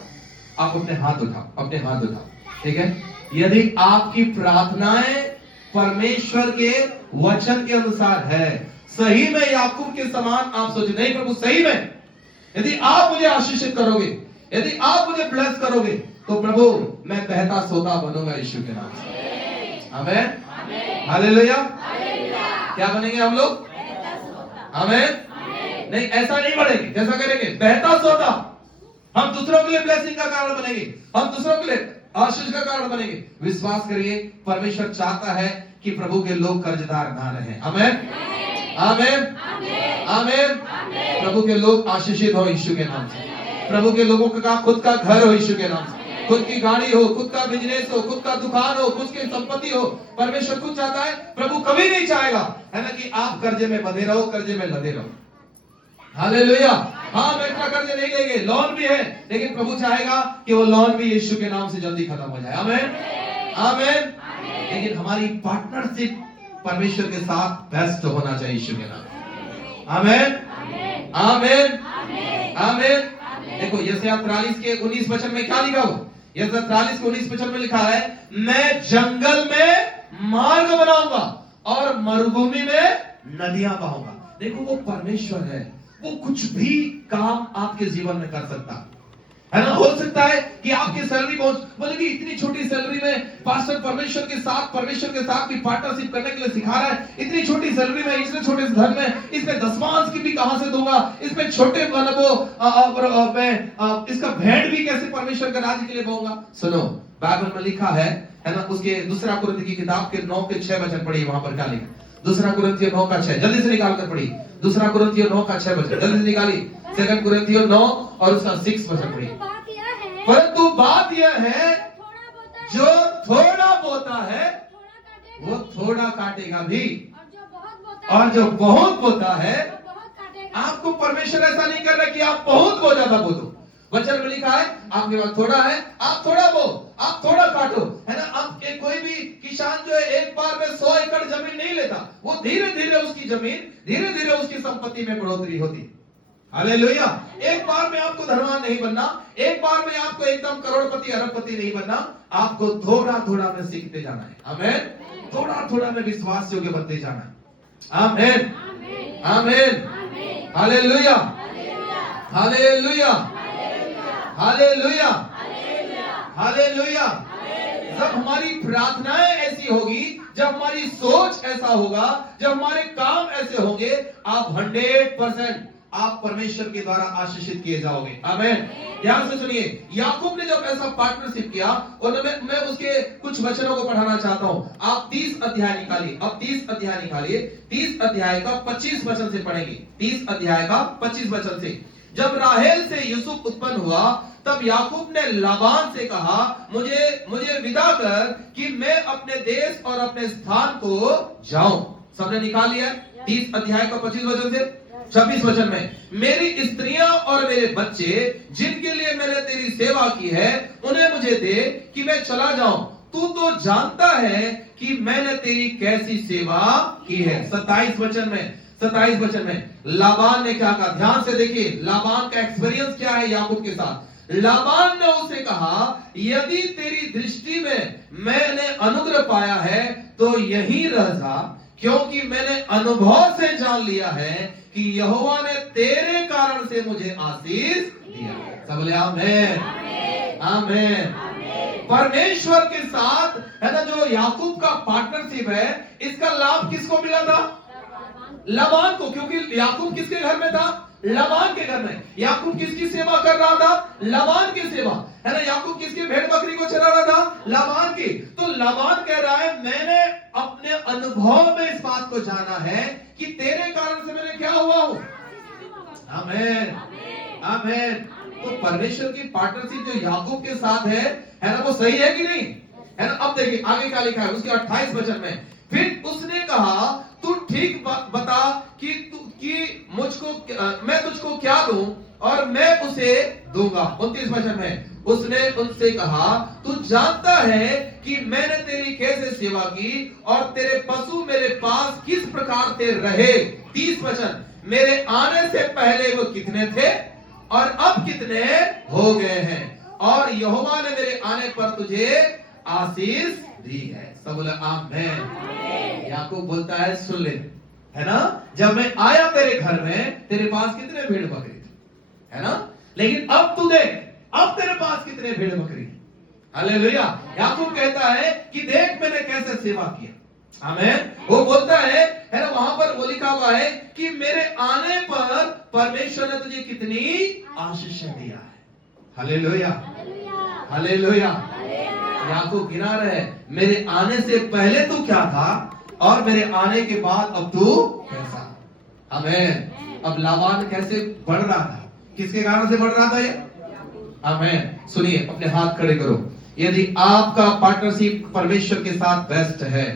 आप अपने हाथ उठाओ, अपने हाथ उठाओ, ठीक है। यदि आपकी प्रार्थनाएं परमेश्वर के वचन के अनुसार है, सही में याकूब के समान आप सोचे, नहीं प्रभु सही में यदि आप मुझे आशीषित करोगे, यदि आप मुझे ब्लेस करोगे, तो प्रभु मैं बहता सोता बनूंगा यीशु के नाम से। आमीन, हालेलुया। क्या बनेंगे हम लोग? आमीन। नहीं, ऐसा नहीं बढ़ेंगे। कैसा करेंगे? बहता सोता। हम दूसरों के लिए ब्लेसिंग का कारण बनेंगे, हम दूसरों के लिए आशीष का कारण बनेंगे। विश्वास करिए, परमेश्वर चाहता है कि प्रभु के लोग कर्जदार ना रहें। आमीन, आमीन, आमीन। प्रभु के लोग आशीषित हो यीशु के नाम से। प्रभु के लोगों का खुद का घर हो यीशु के नाम से, खुद की गाड़ी हो, खुद का बिजनेस हो, खुद का दुकान हो, खुद की संपत्ति हो। परमेश्वर खुद चाहता है, प्रभु कभी नहीं चाहेगा, है ना, कि आप कर्जे में बंधे रहो, कर्जे में लदे रहो। हालेलुया। हाँ, मैं इतना कर्ज नहीं लेंगे, लोन भी है, लेकिन प्रभु चाहेगा कि वो लोन भी यीशु के नाम से जल्दी खत्म हो जाए। आमीन, आमीन। लेकिन हमारी पार्टनरशिप परमेश्वर के साथ बेस्ट होना चाहिए यीशु के नाम। आमीन, आमीन, आमीन। देखो यशायाह 43 के 19 वचन में क्या लिखा हो? यशायाह 43 के 19 वचन में लिखा है, मैं जंगल में मार्ग बनाऊंगा और मरुभूमि में नदियां बहाऊंगा। देखो वो परमेश्वर है, वो कुछ भी काम आपके जीवन में कर सकता है ना। हो सकता है कि आपकी सैलरी बोले कि इतनी छोटी सैलरी में पास्टर परमेश्वर के साथ भी पार्टनरशिप करने के लिए सिखा रहा है। इतनी छोटी सैलरी में, इतने छोटे धन में, इसमें दशमांश की भी कहां से दूंगा, इसमें छोटे मैं इसका भेंट भी कैसे परमेश्वर के राज्य के लिए बोऊंगा। सुनो, बाइबल में लिखा है ना, उसके दूसरा कुरिन्थियों की किताब के 9 के 6 वचन पढ़िए। वहां पर क्या लिखा? दूसरा कुरिन्थियों 9 का 6, जल्दी से निकाल कर पढ़िए। दूसरा कुरिन्थियों 9 का 6 वचन जल्दी से निकालिए। सेकंड कुरिन्थियों 9 और उसका 6 वचन पढ़िए। परंतु बात यह है, जो थोड़ा बोता है वो थोड़ा काटेगा भी, और जो बहुत बोता है। आपको परमेश्वर ऐसा नहीं कर रहा कि आप बहुत बो ज्यादा बो दो। वचन में लिखा है आपके पास थोड़ा है, आप थोड़ा बो, आप थोड़ा काटो, है ना। अब कोई भी किसान जो है एक बार में 100 एकड़ जमीन नहीं लेता, वो धीरे धीरे उसकी जमीन, धीरे धीरे उसकी संपत्ति में बढ़ोतरी होती। हालेलुया। एक बार में आपको धनवान नहीं बनना, एक बार में आपको एकदम करोड़पति अरबपति नहीं बनना, आपको थोड़ा थोड़ा में सीखते जाना है। आमीन। थोड़ा थोड़ा में विश्वास योग्य बनते जाना है। आमीन, आमीन, हालेलुया, हालेलुया, हालेलुया, हालेलुया। जब हमारी प्रार्थनाएं ऐसी होगी, जब हमारी सोच ऐसा होगा, जब हमारे काम ऐसे होंगे, आप 100% आप परमेश्वर के द्वारा आशीषित किए जाओगे। आमीन। ध्यान से सुनिए, याकूब ने जब ऐसा पार्टनरशिप किया, और मैं उसके कुछ वचनों को पढ़ाना चाहता हूं। आप 30 अध्याय निकालिए, अब 30 अध्याय निकालिए। 30 अध्याय का 25 वचन से पढ़ेंगे। 30 अध्याय का 25 वचन से। जब राहेल से यूसुफ उत्पन्न हुआ, तब याकूब ने लाबान से कहा, मुझे विदा कर कि मैं अपने देश और अपने स्थान को जाऊं। सबने निकाल लिया? 30 अध्याय का 25 वचन से 26 वचन में, मेरी स्त्रियां और मेरे बच्चे जिनके लिए मैंने तेरी सेवा की है, उन्हें मुझे दे कि मैं चला जाऊं। तू तो जानता है कि मैंने तेरी कैसी सेवा की है। 27 वचन में लाबान ने क्या कहा? ध्यान से देखिए, लाबान का एक्सपीरियंस क्या है याकूब के साथ। लाबान ने उसे कहा, यदि तेरी दृष्टि में मैंने अनुग्रह पाया है तो यहीं रह जा, क्योंकि मैंने अनुभव से जान लिया है कि यहोवा ने तेरे कारण से मुझे आशीष दिया। सब बोले आमीन, आमीन। परमेश्वर के साथ, है ना, जो याकूब का पार्टनरशिप है, इसका लाभ किसको मिला था? लाबान को। क्योंकि याकूब किसके घर में था? लाबान के घर में। याकूब किसकी सेवा कर रहा था? लाबान की सेवा, है ना। याकूब किसकी भेड़ बकरी को चरा रहा था? लाबान की। तो लाबान कह रहा है, मैंने अपने अनुभव में इस बात को जाना है कि तेरे कारण से मैंने क्या हुआ हूं। आमीन, आमीन। तो परमेश्वर की पार्टनरशिप जो याकूब के साथ है ना, वो सही है कि नहीं? है ना। अब देखिए आगे क्या लिखा है उसके 28 वचन में। फिर उसने कहा, तू ठीक बता कि मैं तुझको क्या दूं और मैं उसे दूंगा। 29 वचन में उसने उनसे कहा, तू जानता है कि मैंने तेरी कैसे सेवा की और तेरे पशु मेरे पास किस प्रकार से रहे। 30 वचन, मेरे आने से पहले वो कितने थे और अब कितने हो गए हैं, और यहोवा ने मेरे आने पर तुझे आशीष दी है। सब बोले आमीन। याकूब बोलता है, सुन ले, है ना, जब मैं आया तेरे घर में तेरे पास कितने भेड़ बकरी थे, है ना, लेकिन अब तू देख, अब तेरे पास कितने भेड़ बकरी। हालेलुया। याकूब कहता है कि देख मैंने कैसे सेवा किया। आमीन। वो बोलता है ना, वहां पर वो लिखा हुआ है कि मेरे आने पर परमेश्वर ने तुझे कितनी आशीष दिया है। Hallelujah, hallelujah. याकूब गिना रहे, मेरे आने से पहले तू क्या था और मेरे आने के बाद अब तू कैसा। आमीन। अब लाबान कैसे बढ़ रहा था? किसके कारण से बढ़ रहा था ये? आमीन। सुनिए, अपने हाथ खड़े करो। यदि आपका पार्टनरशिप परमेश्वर के साथ बेस्ट है,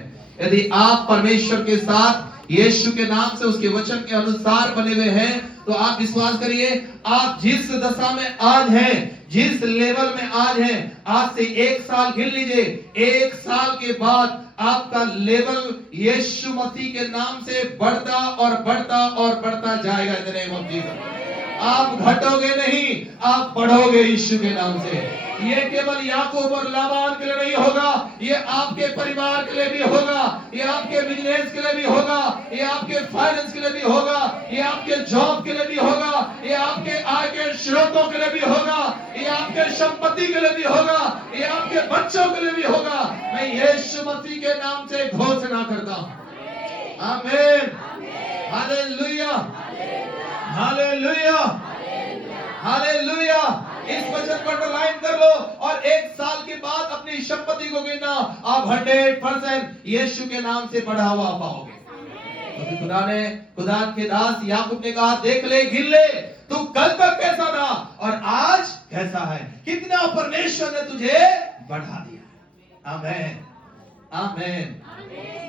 यदि आप परमेश्वर के साथ यीशु के नाम से उसके वचन के अनुसार बने हुए हैं, तो आप विश्वास करिए, आप जिस दशा में आज हैं, जिस लेवल में आज हैं, आज से 1 साल गिन लीजिए, 1 साल के बाद आपका लेवल यीशु मसीह के नाम से बढ़ता और बढ़ता और बढ़ता जाएगा। इन द नेम ऑफ जीसस। आप घटोगे नहीं, आप बढ़ोगे यीशु के नाम से। ये केवल याकूब और लाबान के लिए नहीं होगा, ये आपके परिवार के लिए भी होगा, ये आपके बिजनेस के लिए भी होगा, ये आपके फाइनेंस के लिए भी होगा, ये आपके जॉब के लिए भी होगा, ये आपके आय के स्रोतों के लिए भी होगा, ये आपके संपत्ति के लिए भी होगा, ये आपके बच्चों के लिए भी होगा। मैं यीशु मसीह के नाम से घोषणा करता हूं। आमीन, हालेलुया, हालेलुया, हालेलुया। इस वचन को अंडरलाइन कर लो और एक साल के बाद अपनी संपत्ति को गिनना, आप 100% यीशु के नाम से बढ़ा हुआ पाओगे। क्योंकि खुदा के दास याकूब ने कहा, देख ले, गिन ले, तू कल तक कैसा था और आज कैसा है, कितना परमेश्वर ने तुझे बढ़ा दिया। आमीन, आमीन।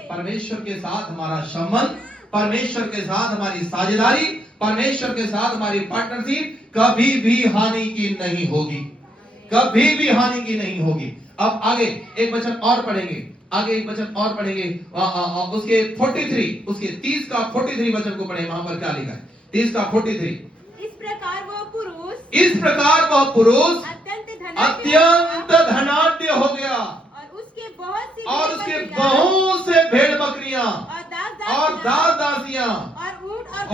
परमेश्वर के साथ हमारा संबंध, परमेश्वर के साथ हमारी साझेदारी, परमेश्वर के साथ हमारी पार्टनरशिप कभी भी हानि की नहीं होगी, कभी भी हानि की नहीं होगी। अब आगे एक वचन और पढ़ेंगे, आगे एक वचन और पढ़ेंगे, उसके 43, उसके 30 का 43 वचन को पढ़े। वहां पर क्या लिखा है? 30 का 43। इस प्रकार वह पुरुष अत्यंत धनाढ्य हो गया और उसके बहुत से भेड़ बकरियां और दास दासियां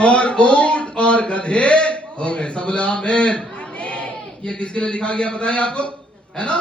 और ऊंट और गधे हो गए। सब बोले आमीन। ये किसके लिए लिखा गया बताइए आपको, है ना?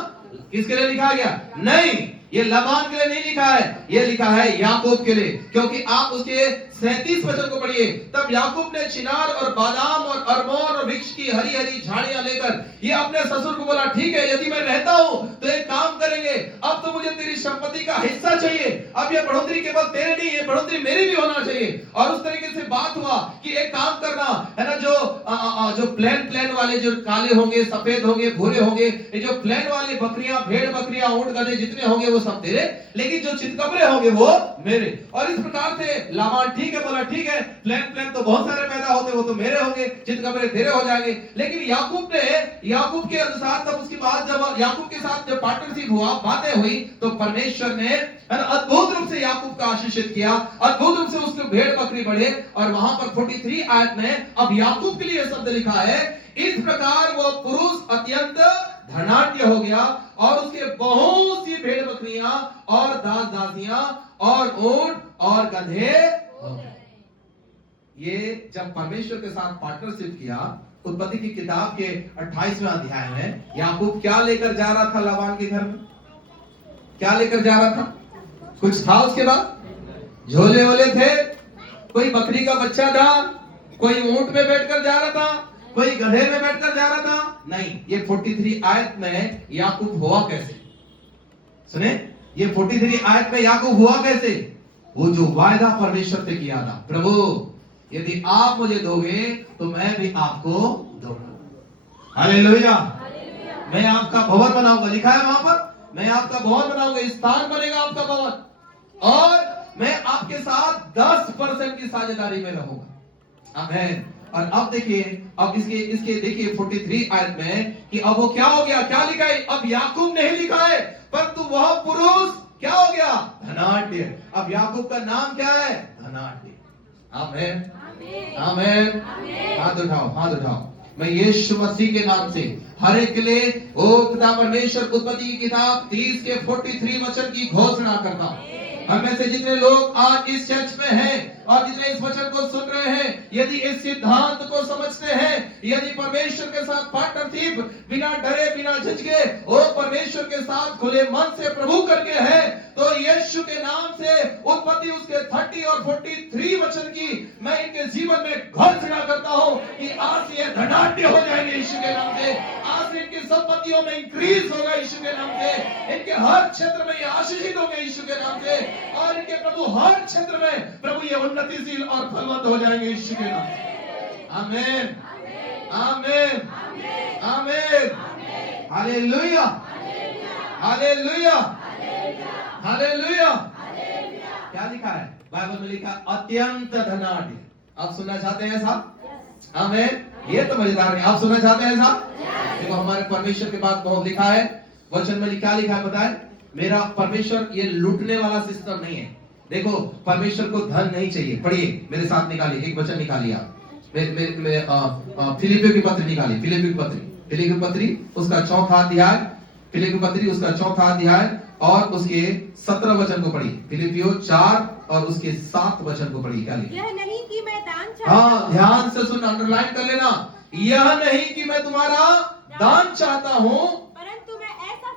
किसके लिए लिखा गया? नहीं, ये लाबान के लिए नहीं लिखा है, ये लिखा है याकूब के लिए। क्योंकि आप उसके 37 वचन को पढ़िए, तब याकूब ने चिनार और बादाम और अरमोन और वृक्ष की हरी हरी झाड़ियां लेकर ये अपने ससुर को बोला, ठीक है, यदि मैं रहता हूं तो एक काम करेंगे, अब तो मुझे तेरी संपत्ति का हिस्सा चाहिए, अब ये बढ़ोतरी केवल तेरे नहीं, ये बढ़ोतरी मेरी भी होना चाहिए। और उस तरीके से बात हुआ कि एक काम करना है ना, जो प्लेन वाले, जो काले होंगे, सफेद होंगे, भूरे होंगे, ये जो प्लेन वाले बकरियां, भेड़ बकरियां, ऊंट गधे जितने होंगे वो सब तेरे, लेकिन जो चितकबरे होंगे वो मेरे। और इस प्रकार से लाबान ठीक है बोला, ठीक है, प्लेन तो बहुत सारे पैदा होते, वो तो मेरे होंगे, चितकबरे तेरे हो जाएंगे। लेकिन याकूब के अनुसार तब उसके बाद जब याकूब के साथ जब पार्टनरशिप हुआ, बातें हुई, तो परमेश्वर ने अद्भुत रूप से याकूब का आशीषित किया, अद्भुत रूप से उसके भेड़ बकरी बढ़े। और वहां पर 43 आयत में अब याकूब के लिए शब्द लिखा है, इस प्रकार वो पुरुष अत्यंत धनाढ्य हो गया और उसके बहुत सी भेड़ बकरियां और दास दासियां और ऊंट और गधे हो गए। ये जब परमेश्वर के साथ पार्टनरशिप किया, उत्पत्ति की किताब के 28वें अध्याय में याकूब क्या लेकर जा रहा था लाबान के घर में? क्या लेकर जा रहा था? कुछ था उसके बाद? झोले वोले थे, कोई बकरी का बच्चा था, कोई ऊंट में बैठकर जा रहा था, कोई गधे में बैठकर जा रहा था? नहीं। ये 43 आयत में याकूब हुआ कैसे? सुने, ये 43 आयत में याकूब हुआ कैसे? वो जो वायदा परमेश्वर से किया था, प्रभु यदि आप मुझे दोगे तो मैं भी आपको दूंगा। हालेलुया। मैं आपका भवन बनाऊंगा, लिखा है वहां पर, मैं आपका भवन बनाऊंगा, स्थान बनेगा आपका भवन, और मैं आपके साथ 10% की साझेदारी में रहूंगा। आमीन। और अब देखिए, अब इसके देखिए 43 आयत में कि अब वो क्या हो गया, क्या लिखा है? अब याकूब नहीं लिखा है, परंतु वह पुरुष क्या हो गया? धनाढ्य। अब याकूब का नाम क्या है? धनाढ्य। आमीन, आमीन। हाथ उठाओ, हाथ उठाओ। मैं यीशु मसीह के नाम से हर एक के लिए ओ पिता परमेश्वर, उत्पत्ति की किताब 30 के 43 वचन की घोषणा करता हूं। हमें से जितने लोग आज इस चर्च में हैं और जितने इस वचन को सुन रहे हैं, यदि इस सिद्धांत को समझते हैं, यदि परमेश्वर के साथ पार्टनरशिप बिना डरे बिना झिझके ओ परमेश्वर के साथ खुले मन से प्रभु करके है, तो यीशु के नाम से उत्पत्ति उसके 30 और 43 वचन की मैं इनके जीवन में घोषणा करता हूं कि आज से ये धनाढ्य हो जाएंगे यीशु के नाम से। आज से इनकी संपत्तियों में इंक्रीज होगा यीशु के नाम से, इनके हर क्षेत्र में ये आशीषित होंगे यीशु के नाम से, और इनके प्रभु हर क्षेत्र में प्रभु ये उन्नतिशील और फलवंत हो जाएंगे यीशु के नाम से। आमीन, आमीन, आमीन। Hallelujah, hallelujah, hallelujah. क्या लिखा है बाइबल में? लिखा अत्यंत धनाढ्य। आप सुनना चाहते हैं साहब? आमीन। ये तो मजेदार है, आप सुनना चाहते हैं साहब? देखो हमारे परमेश्वर के पास बहुत लिखा है, वचन में क्या लिखा है बताए? मेरा परमेश्वर ये लूटने वाला सिस्टम नहीं है। देखो परमेश्वर को धन नहीं चाहिए। पढ़िए मेरे साथ, निकालिए एक वचन, निकालिए आप फिलिपियों की पत्री निकालिए, फिलिपियों की पत्री उसका 4था अध्याय, फिलिपियों की पत्री उसका 4था अध्याय और उसके 17 वचन को पढ़ी। फिलिपियो 4 और उसके 7 वचन को पढ़ी। क्या लिखा? यह नहीं कि मैं दान चाहता हाँ, ध्यान से सुन, अंडरलाइन कर लेना। यह नहीं कि मैं तुम्हारा दान चाहता हूँ,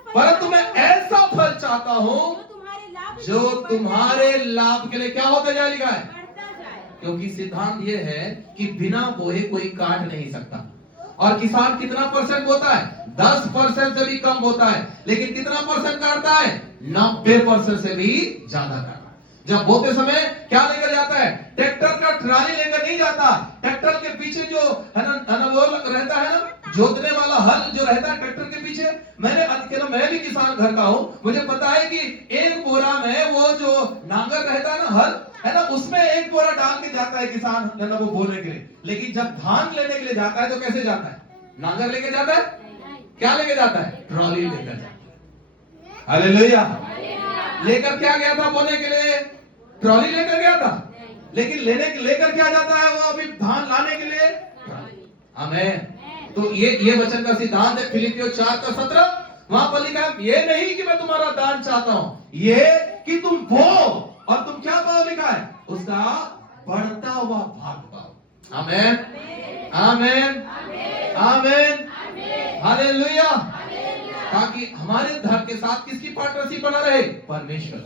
परंतु मैं ऐसा फल चाहता हूँ जो तुम्हारे लाभ के लिए क्या होता जाए, लिखा है, बढ़ता जाए। क्योंकि सिद्धांत ये है कि बिना बोए कोई काट नहीं सकता। और किसान कितना परसेंट बोता है? 10% से भी कम होता है, लेकिन कितना परसेंट काटता है? 90% से भी ज्यादा काटता है। जब बोते समय क्या लेकर जाता है? ट्रैक्टर का ट्राली लेकर नहीं जाता। ट्रैक्टर के पीछे जो है ना वो रहता है ना, जोतने वाला हल जो रहता है ट्रैक्टर के पीछे। मैं भी किसान घर का हूं, मुझे पता है कि एक बोरा में वो जो नांगर रहता है ना, हल है ना, उसमें एक बोरा डाल के जाता है किसान है ना वो बोने के लिए। लेकिन जब धान लेने के लिए जाता है तो कैसे जाता है? नांगर लेके जाता है? क्या लेके जाता है? ट्रॉली लेकर जाता है। हालेलुया। लेकर क्या गया था बोने के लिए? ट्रॉली लेकर गया था। लेकिन लेकर क्या जाता है वो अभी धान लाने के लिए? आमीन। तो ये वचन का सिद्धांत है फिलिपियो 4 का 17। वहां पर लिखा है, ये नहीं कि मैं तुम्हारा दान चाहता हूं, ये कि तुम बो और तुम क्या पाओ, लिखा है, उसका बढ़ता हुआ भाग पाओ। आमीन, आमीन, आमीन, हालेलुया। ताकि हमारे धन के साथ किसकी पार्टनरशिप बना रहे? परमेश्वर।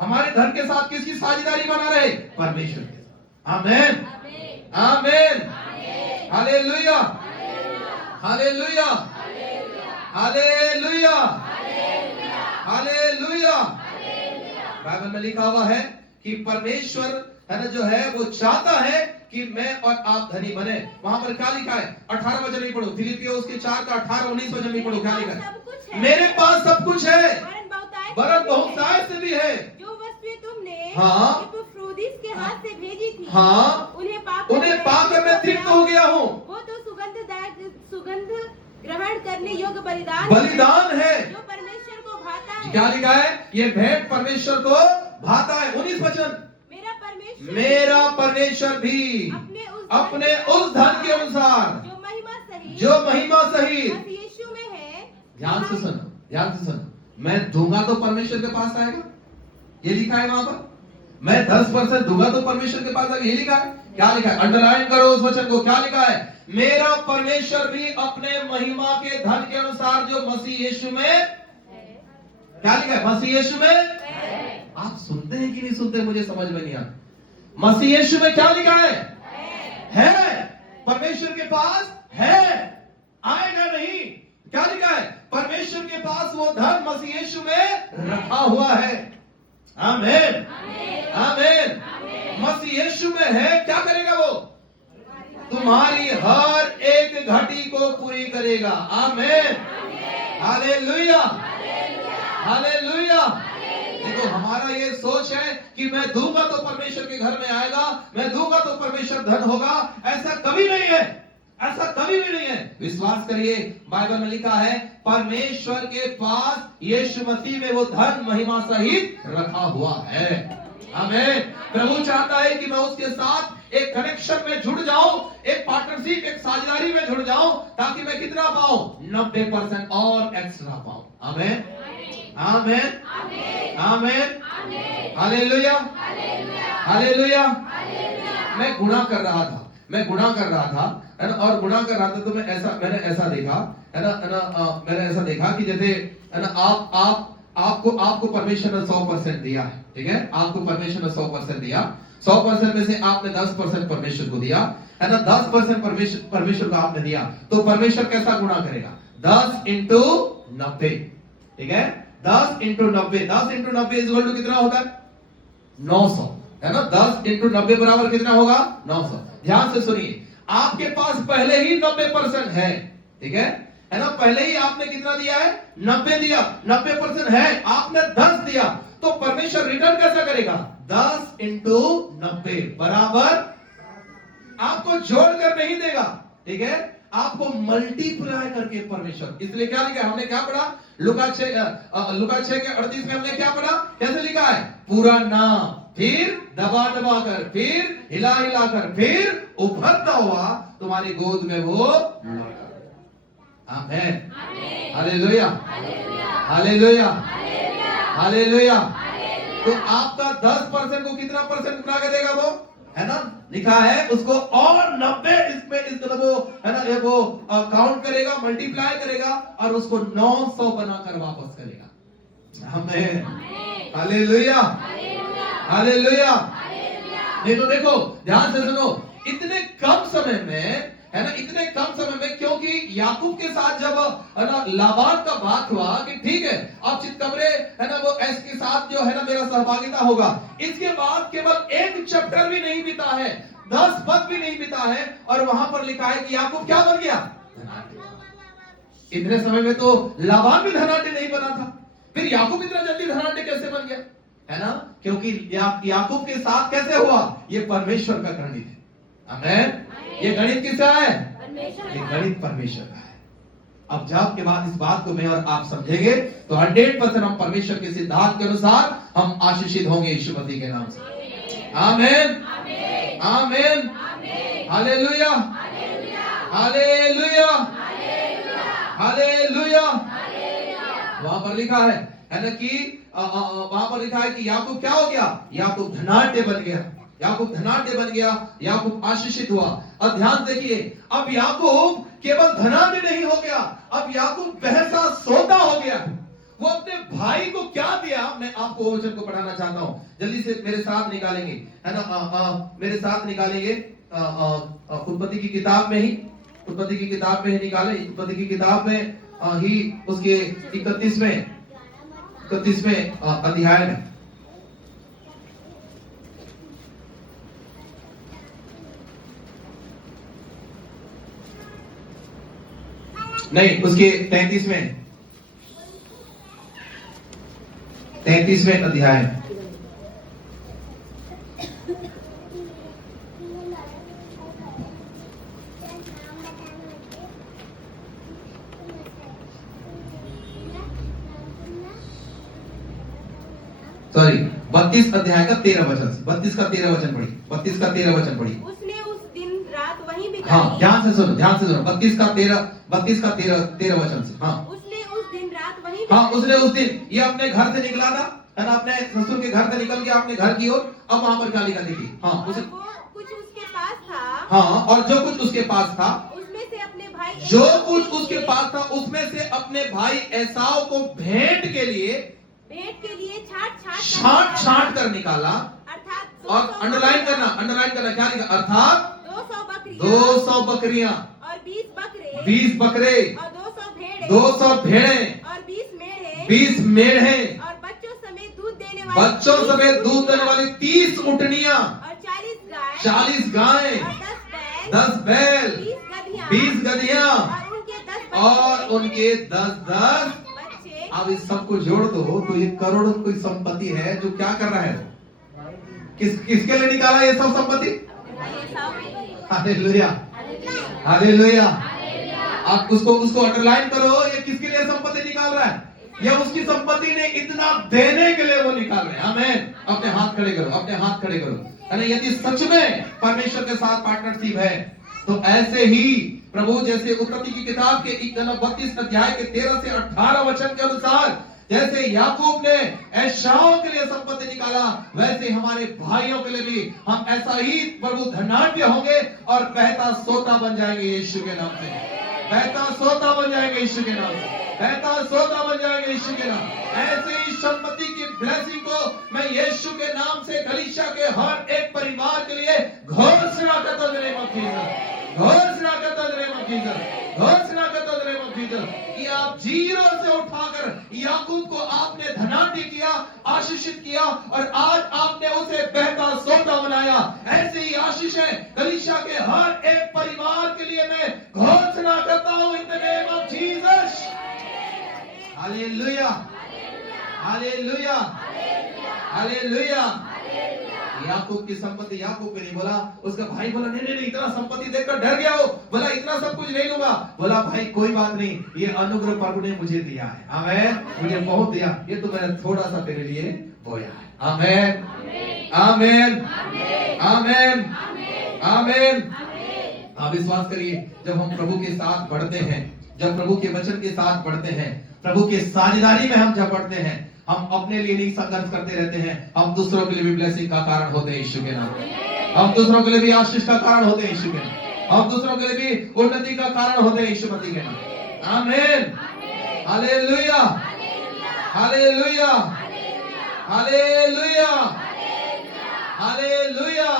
हमारे धन के साथ किसकी साझेदारी बना रहे? परमेश्वर के साथ। आमीन, आमीन, hallelujah, hallelujah, hallelujah, hallelujah. Bible में लिखा हुआ है कि परमेश्वर है ना जो है वो चाहता है कि मैं और आप धनी बने। वहां पर क्या लिखा है? 18 वचन नहीं पढ़ो, फिलिपियो उसके 4 का 18-19 वचन नहीं पढ़ो। क्या लिखा है? मेरे पास सब कुछ है, वरन बहुतायत से भी है। जो वस्तुएं तुमने हाँ एपफ्रोदीत के हाथ से भेजी थी, हाँ उन्हें पाकर मैं तृप्त हो गया हूँ। वो तो सुगंध ग्रहण करने योग्य बलिदान है जो परमेश्वर को भाता है। क्या लिखा है? ये भेंट परमेश्वर को भाता है। 19 वचन, मेरा परमेश्वर भी अपने उस धन के अनुसार जो महिमा सहित यीशु में है। ध्यान से सुनो, ध्यान से सुनो। मैं दूंगा तो परमेश्वर के पास आएगा, ये लिखा है वहां पर। मैं 10% दूंगा तो परमेश्वर के पास आएगा, ये लिखा है। क्या लिखा है? अंडरलाइन करो उस वचन को। क्या लिखा है? मेरा परमेश्वर भी अपने महिमा के धन के अनुसार जो मसीह यीशु में, क्या लिखा है? मसीह यीशु में। आप सुनते हैं कि नहीं सुनते, मुझे समझ में नहीं आता। मसीह यीशु में क्या लिखा है? परमेश्वर के पास है, आएगा नहीं। क्या लिखा है? परमेश्वर के पास वो धन मसीह यीशु में रखा हुआ है। आमीन, आमीन। मसीह यीशु में है, क्या करेगा वो? तुम्हारी हर एक घटी को पूरी करेगा। आमीन, हालेलुया, हालेलुया। देखो हमारा ये सोच है कि मैं दूंगा तो परमेश्वर के घर में आएगा, मैं दूंगा तो परमेश्वर धन होगा। ऐसा कभी नहीं है, ऐसा कभी भी नहीं है। विश्वास करिए, बाइबल में लिखा है परमेश्वर के पास यीशु मसीह में वो धन महिमा सहित रखा हुआ है। आमीन। प्रभु चाहता है कि मैं उसके साथ एक कनेक्शन में जुड़ जाऊं, एक पार्टनरशिप, एक साझेदारी में जुड़ जाऊं, ताकि मैं कितना पाऊं? 90% और एक्स्ट्रा पाऊं। आमीन, आमीन, आमीन, हालेलुया, हालेलुया। मैं गुनाह कर रहा था है ना, और गुनाह कर रहा था तो मैंने ऐसा देखा है ना, मैंने ऐसा देखा कि जैसे है ना आपको परमेश्वर ने 100% दिया है, ठीक है? आपको परमेश्वर ने 100% दिया। 100% में से आपने 10% परमेश्वर को दिया है ना, 10% परमेश्वर को आपने दिया, तो परमेश्वर कैसा गुनाह करेगा? 10 into 90, ठीक है? 10 into 90, 10 into 90 इक्वल टू कितना होता है? 900, है ना? 10 into 90 बराबर कितना होगा? 900। ध्यान से सुनिए, आपके पास पहले ही 90% है, ठीक है ना? पहले ही आपने कितना दिया है? 90 दिया, 90% है, आपने 10 दिया, तो परमेश्वर रिटर्न कैसा करेगा? 10 into 90 बराबर, आपको जोड़कर नहीं देगा, ठीक है? आपको मल्टीप्लाई करके परमेश्वर। इसलिए क्या लिखा है? हमने क्या पढ़ा? लुका 6 के 38 में हमने क्या पढ़ा? कैसे लिखा है? पूरा नाम, फिर दबा कर, फिर हिला कर, फिर उभरता हुआ तुम्हारी गोद में वो लौटा। आमीन, हालेलुया, हालेलुया, हालेलुया। तो आपका 10% को कितना परसेंट बना के देगा वो, है ना, लिखा है उसको और 90 इसमें इस तरह वो, है ना, ये वो काउंट करेगा, मल्टीप्लाई करेगा और उसको 900 बनाकर वापस करेगा। हमें हालेलुया, हालेलुया। नहीं तो देखो ध्यान से सुनो, इतने कम समय में, है ना, इतने कम समय में, क्योंकि याकूब के साथ जब, है ना, लाबान का बात हुआ कि ठीक है अब चितकबरे, है ना, वो एस के साथ जो है ना मेरा सहभागिता होगा, इसके बाद केवल एक चैप्टर भी नहीं बीता है, 10 पद भी नहीं बीता है और वहां पर लिखा है कि याकूब क्या बन गया, इतने समय में तो लाबान भी धनाढ्य नहीं बना था, फिर याकूब इतना जल्दी धनाढ्य कैसे बन गया, है ना, क्योंकि याकूब के साथ कैसे हुआ, ये परमेश्वर का गणित है। आमेन। ये गणित किसका है, ये गणित परमेश्वर का है। अब जब के बाद इस बात को मैं और आप समझेंगे तो 100% हम परमेश्वर के सिद्धांत के अनुसार हम आशीषित होंगे यीशु मसीह के नाम से। आमेन, आमेन, हालेलुया, हालेलुया, हालेलुया। वहां पर लिखा है ना कि वहां पर लिखा है कि याकूब क्या हो गया, याकूब धनाढ्य बन गया, याकूब धनाढ्य बन गया, याकूब आशीषित हुआ। अब ध्यान देखिए, अब याकूब केवल धनाढ्य नहीं हो गया, अब याकूब बहसा सोता हो गया। वो अपने भाई को क्या दिया, मैं आपको वचन को पढ़ाना चाहता हूं, जल्दी से मेरे साथ निकालेंगे, है ना, मेरे साथ निकालेंगे उत्पत्ति की किताब में ही, उत्पत्ति की किताब में ही निकाले, उत्पत्ति की किताब में ही उसके 31वें अध्याय में, नहीं उसके 33वें अध्याय। सॉरी 32 अध्याय का 13 वचन, 32 का 13 वचन पढ़ी, 32 का 13 वचन पढ़ी। उसने उस दिन रात वहीं बिताई। हाँ ध्यान से सुनो, ध्यान से सुनो, 32 का 13 वचन से। हाँ उसने उस दिन रात वहीं हाँ, उसने उस दिन, ये अपने घर से निकला था, है ना, अपने ससुर के घर से निकल गया अपने घर की ओर। अब वहां पर क्या लिखा, देखिए, हाँ उसे कुछ उसके पास था, हाँ, और जो कुछ उसके पास था, उसमें से अपने भाई, जो कुछ उसके पास था उसमें से अपने भाई एसाव को भेंट के लिए छांट कर निकाला। अर्थात और अंडरलाइन करना क्या लिखा, अर्थात 200 बकरियां और 20 बकरे और 200 भेड़े और 20 मेढ़े और बच्चों समेत दूध देने वाली 30 ऊँटनियां और 40 गायें, 10 बैल, 20 गधियां और उनके 10 अब इस सबको जोड़ दो तो ये करोड़ों की संपत्ति है जो क्या कर रहा है, किसके लिए निकाला ये सब संपत्ति, हालेलुया, हालेलुया। आप उसको अंडरलाइन करो, ये किसके लिए संपत्ति निकाल रहा है, ये उसकी संपत्ति ने इतना देने के लिए वो निकाल रहे हैं। आमीन। अपने हाथ खड़े करो, अपने हाथ खड़े करो, है ना। यदि सच में परमेश्वर के साथ पार्टनरशिप है तो ऐसे ही प्रभु जैसे उत्पत्ति की किताब के 32 अध्याय के 13 से 18 वचन के अनुसार जैसे याकूब ने एसाव के लिए संपत्ति निकाला, वैसे हमारे भाइयों के लिए भी हम ऐसा ही प्रभु धनाढ्य होंगे और बहता सोता बन जाएंगे यीशु के नाम से, बहता सोता बन जाएंगे यीशु के नाम से, बहता सोता बन जाएंगे यीशु के नाम। ऐसे ही संपत्ति की ब्लेसिंग को मैं यीशु के नाम से कलीसिया के हर एक परिवार के लिए घोषणा करता हूं, घोषणा करता हूं, घोषणा करता हूं कि आप जीरो से उठाकर याकूब को आपने धनाढ्य किया, आशीषित किया और आज आपने उसे बहता सोता बनाया। ऐसे ही आशीष है कलीसिया के हर एक परिवार के लिए मैं घोषणा करता हूं in the name of Jesus. Hallelujah, hallelujah, hallelujah. याकूब की संपत्ति याकूब पे नहीं बोला, उसका भाई बोला नहीं नहीं इतना संपत्ति देखकर डर गया हो, बोला इतना सब कुछ नहीं लूंगा, बोला भाई कोई बात नहीं, ये अनुग्रह प्रभु ने मुझे दिया है, आमीन, मुझे बहुत दिया, ये तो मैंने थोड़ा सा तेरे लिए बोया है, आमीन, आमीन, आमीन, आमीन। आप विश्वास करिए, जब हम प्रभु के साथ बढ़ते हैं, जब प्रभु के वचन के साथ बढ़ते हैं, प्रभु के साझेदारी में हम जब बढ़ते हैं, हम अपने लिए नहीं संघर्ष करते रहते हैं, हम दूसरों के लिए भी ब्लेसिंग का कारण होते हैं यीशु के नाम में। हम दूसरों के लिए भी आशीष का कारण होते हैं यीशु के नाम में। हम दूसरों के लिए भी उन्नति का कारण होते हैं यीशु मसीह के नाम में। आमीन, हालेलुया, हालेलुया, हालेलुया, हालेलुया।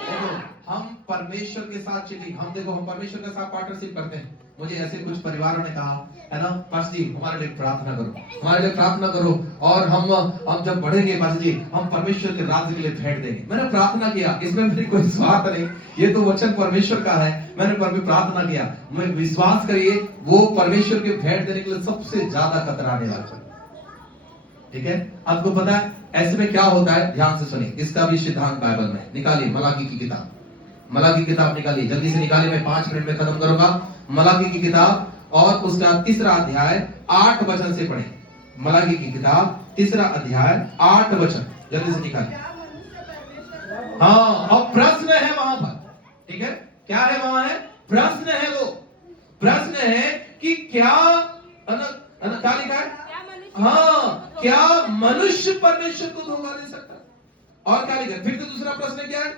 देखो हम परमेश्वर के साथ चीटिंग, हम परमेश्वर के साथ पार्टनरशिप करते हैं। मुझे ऐसे कुछ परिवारों ने कहा है ना, पास जी हमारे लिए प्रार्थना करो, हमारे लिए प्रार्थना करो, और हम जब बढ़ेंगे पास जी हम परमेश्वर के राज्य के लिए भेंट देंगे। मैंने प्रार्थना किया, इसमें मेरी कोई स्वार्थ नहीं, ये तो वचन परमेश्वर का है। मैंने प्रार्थना किया, मैं विश्वास करिए वो परमेश्वर के भेंट देने के लिए सबसे ज्यादा कतराने वाला। ठीक है, आपको पता है ऐसे में क्या होता है, ध्यान से सुनिए, इसका भी सिद्धांत बाइबल में। निकालिए मलाकी की किताब, मलाकी की किताब निकालिए, जल्दी से निकालिए, मैं 5 मिनट में खत्म करूंगा। मलाकी की किताब और उसका 3रा अध्याय 8 वचन से पढ़ें। मलाकी की किताब 3रा अध्याय 8 वचन, जल्दी से निकालिए। हाँ, और प्रश्न है वहां पर, ठीक है, क्या है वहां है, प्रश्न है, वो प्रश्न है कि क्या क्या लिखा है, हाँ, क्या मनुष्य परमेश्वर को धोखा दे सकता है? और क्या लिखा है, फिर से दूसरा प्रश्न क्या है,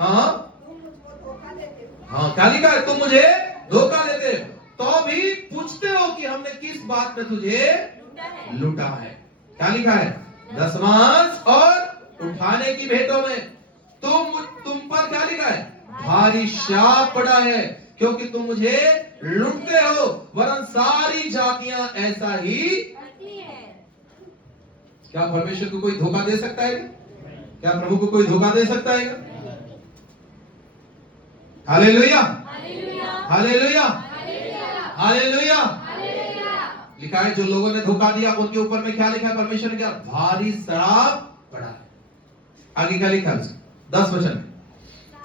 हाँ हाँ, क्या लिखा है, तुम मुझे धोखा देते हो, तो भी पूछते हो कि हमने किस बात में तुझे लूटा है। क्या लिखा है, दशमांश और उठाने की भेंटों में तुम पर क्या लिखा है, भारी शाप पड़ा है, क्योंकि तुम मुझे लूटते हो, वरन सारी जातियां ऐसा ही है। क्या परमेश्वर को कोई धोखा दे सकता है? क्या प्रभु को कोई धोखा दे सकता है? Hallelujah, hallelujah, hallelujah. लिखा है जो लोगों ने धोखा दिया उनके ऊपर में क्या लिखा है, परमेश्वर ने क्या, भारी श्राप पड़ा है। आगे क्या लिखा है 10 वचन,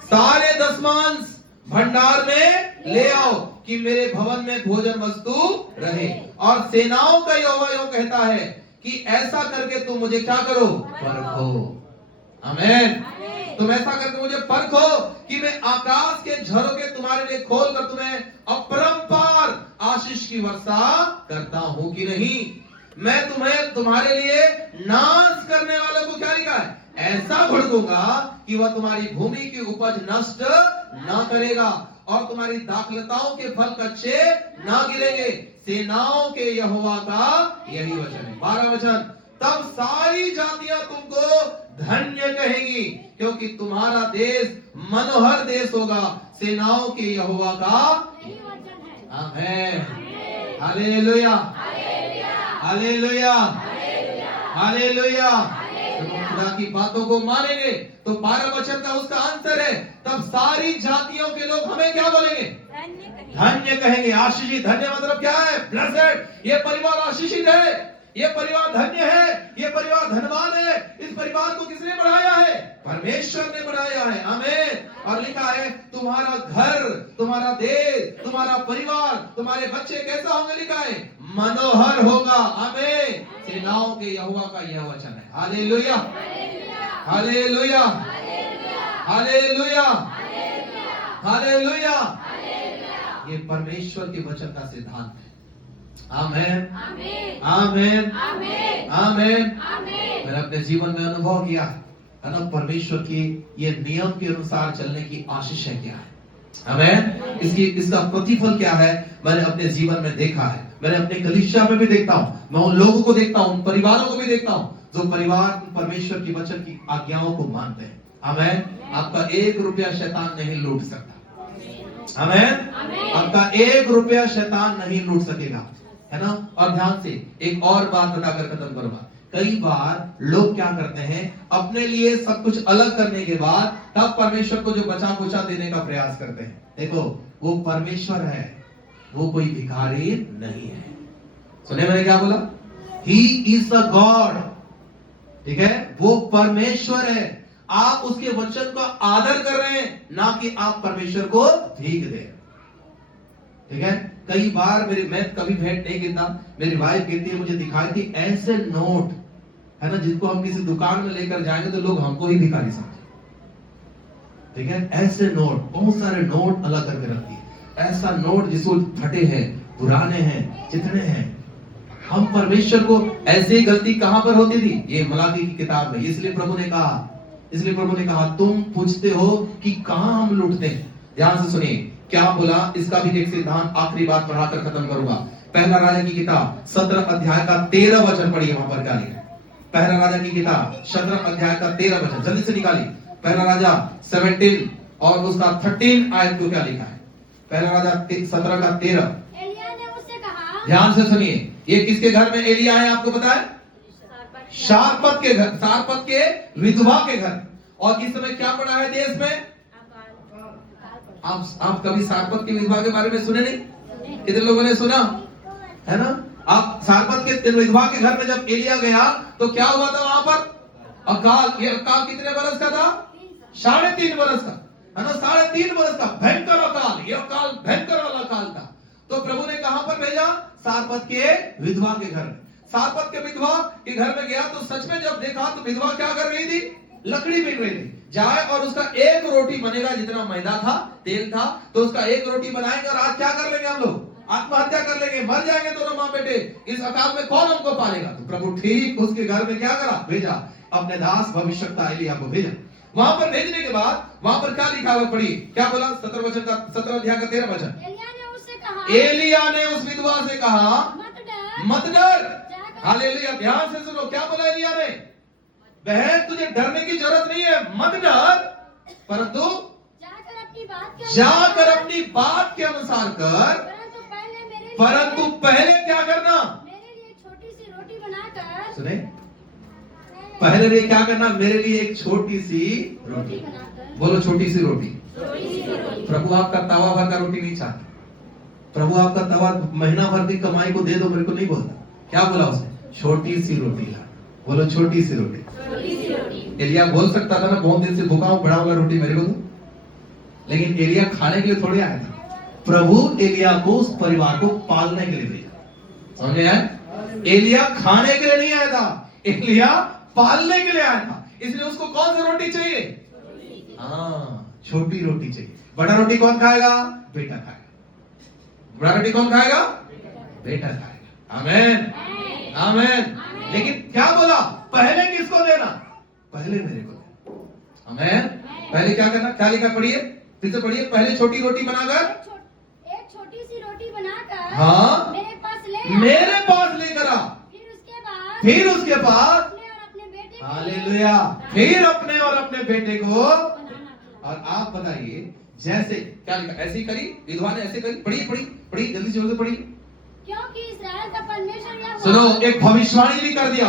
सारे दशमांश भंडार में ले आओ कि मेरे भवन में भोजन वस्तु रहे, और सेनाओं का यहोवा यूं कहता है कि ऐसा करके तुम मुझे क्या करो, परखो। आमीन। तुम ऐसा करके मुझे परखो कि मैं आकाश के झरोखे तुम्हारे लिए खोलकर तुम्हें अपरंपार आशीष की वर्षा करता हूं कि नहीं। मैं तुम्हें तुम्हारे लिए नाश करने वालों को क्या लिखा है, ऐसा भड़कूंगा कि वह तुम्हारी भूमि की उपज नष्ट ना करेगा, और तुम्हारी दाखलताओं के फल कच्चे ना गिरेंगे। सेनाओं के यहोवा का यही वचन है। 12 वचन, तब सारी जातियां तुमको धन्य कहेंगी, क्योंकि तुम्हारा देश मनोहर देश होगा। सेनाओं के यहोवा का यही वचन है। आमीन, हालेलुया, हालेलुया, हालेलुया। खुदा की बातों को मानेंगे तो 12 वचन का उसका आंसर है, तब सारी जातियों के लोग हमें क्या बोलेंगे, धन्य कहेंगे। आशीषित, धन्य मतलब क्या है, ब्लेसेड। ये परिवार आशीषित है, ये परिवार धन्य है, ये परिवार धनवान है। इस परिवार को किसने बढ़ाया है, परमेश्वर ने बढ़ाया है। आमीन। और लिखा है तुम्हारा घर, तुम्हारा देश, तुम्हारा परिवार, तुम्हारे बच्चे कैसा होंगे, लिखा है मनोहर होगा। आमीन। सेनाओं के यहोवा का यह वचन है। Hallelujah, hallelujah, hallelujah, hallelujah. ये परमेश्वर के वचन का सिद्धांत है। आमीन, आमीन, आमीन। मैंने अपने जीवन में अनुभव किया है ना, परमेश्वर के ये नियम के अनुसार चलने की आशीष है क्या है। आमीन। इसका प्रतिफल क्या है, मैंने अपने जीवन में देखा है। मैंने अपने कलीसिया में भी देखता हूँ, मैं उन लोगों को देखता हूँ, उन परिवारों को भी देखता हूँ जो परिवार परमेश्वर की वचन की आज्ञाओं को मानते हैं। आमीन। आपका 1 रुपया शैतान नहीं लूट सकता। आमीन। आपका 1 रुपया शैतान नहीं लूट सकेगा, है ना। और ध्यान से एक और बात बताकर खत्म करूंगा। कई बार लोग क्या करते हैं, अपने लिए सब कुछ अलग करने के बाद तब परमेश्वर को जो बचा कुचा देने का प्रयास करते हैं। देखो वो परमेश्वर है, वो कोई भिखारी नहीं है। सुने मैंने क्या बोला, ही इज अ गॉड। ठीक है, वो परमेश्वर है। आप उसके वचन का आदर कर रहे हैं, ना कि आप परमेश्वर को भीख दे। ठीक है, कई बार मैं कभी भेंट नहीं गिनता, मेरी वाइफ कहती है, मुझे दिखाई थी ऐसे नोट, है ना, जिसको हम किसी दुकान में लेकर जाएंगे तो लोग हमको ही भिखारी समझे। ठीक है, ऐसे नोट, बहुत सारे नोट अलग करके रखती है। ऐसा नोट जिसको फटे हैं, पुराने हैं, चिकने हैं, हम परमेश्वर को ऐसे ही गलती कहां पर होती थी? ये मलाकी की किताब में। इसलिए प्रभु ने कहा तुम पूछते हो कि कहां हम लूटते हैं। ध्यान से सुनिए क्या बोला, इसका भी एक सिद्धांत आखिरी बात पढ़ाकर खत्म करूंगा। पहला राजा की किताब 17 अध्याय का 13 वचन पढ़िए, वहां पर क्या लिखा है। पहला राजा की किताब 17 अध्याय का 13 वचन जल्दी से निकालिए। पहला राजा 17 और उसका 13 आयत को क्या लिखा है। पहला राजा 17 का 13। एलिया ने उससे कहा, ध्यान से सुनिए, ये किसके घर में एलिया है आपको पता है? शारपत के घर, सारपत के विधवा के घर। और इस समय क्या पड़ा है देश में? आप कभी सारपत की विधवा के बारे में सुने नहीं? कितने लोगों ने सुना है ना? आप सारपत के विधवा के घर में जब एलिया गया तो क्या हुआ था वहां पर? अकाल। ये अकाल कितने बरस का था? 3.5 बरस का, है ना? 3.5 बरस का भयंकर अकाल। ये अकाल भयंकर वाला अकाल था। तो प्रभु ने कहां पर भेजा? सारपत के विधवा के घर। सारपत के विधवा के घर में गया तो सच में जब देखा तो विधवा क्या कर रही थी? लकड़ी बीन रही थी। जाए और उसका एक रोटी बनेगा, जितना मैदा था, तेल था, तो उसका एक रोटी बनाएंगे और आज क्या कर लेंगे हम लोग? आत्महत्या कर लेंगे, मर जाएंगे दोनों माँ बेटे। इस अकाल में कौन हमको पालेगा? तो प्रभु ठीक उसके घर में क्या करा? भेजा अपने दास भविष्यवक्ता एलिया को भेजा। वहां पर भेजने के बाद वहां पर क्या लिखा हुआ पढ़िए, क्या बोला? 17 अध्याय का 13 वचन। एलिया ने उस विधवा से कहा मत डर। हालेलुया। ध्यान से सुनो क्या बोला एलिया ने? बहन तुझे डरने की जरूरत नहीं है, मत डर, परंतु जाकर अपनी बात के अनुसार कर, परंतु पहले क्या करना? मेरे लिए छोटी सी रोटी बनाकर। सुने, पहले लिए क्या करना? मेरे लिए एक छोटी सी रोटी। बोलो छोटी सी रोटी। प्रभु आपका तवा भर का रोटी नहीं चाहता। प्रभु आपका तवा महीना भर की कमाई को दे दो मेरे को नहीं बोलता। क्या बोला उसने? छोटी सी रोटी ला। बोलो छोटी सी रोटी। एलिया बोल सकता था ना बहुत दिन से भूखा हूं, बड़ा वाला रोटी मेरे को दो, लेकिन एलिया खाने के लिए थोड़ी आया था। प्रभु एलिया को उस परिवार को पालने के लिए भेजा। समझे यार? एलिया खाने के लिए नहीं आया था, एलिया पालने के लिए आया था। इसलिए उसको कौन सी रोटी चाहिए? हाँ, छोटी रोटी चाहिए। बड़ा रोटी कौन खाएगा? बेटा खाएगा। बड़ा रोटी कौन खाएगा? बेटा खाएगा। आमीन, आमीन। लेकिन क्या बोला? पहले किसको देना? पहले मेरे को देना। आमीन। पहले क्या करना? क्या लिखा पढ़िए, फिर से पढ़िए। पहले छोटी रोटी बनाकर, एक छोटी सी रोटी बनाकर, हाँ, मेरे पास लेकर आ। फिर उसके बाद अपने बेटे, हालेलुया, फिर अपने और अपने बेटे को। और आप बताइए जैसे क्या लिखा? ऐसे ही करी विधवा ने, ऐसे करी। पढ़ी जल्दी से पढ़ी। क्योंकि इस्राएल का परमेश्वर यहोवा। सुनो, एक भविष्यवाणी भी कर दिया।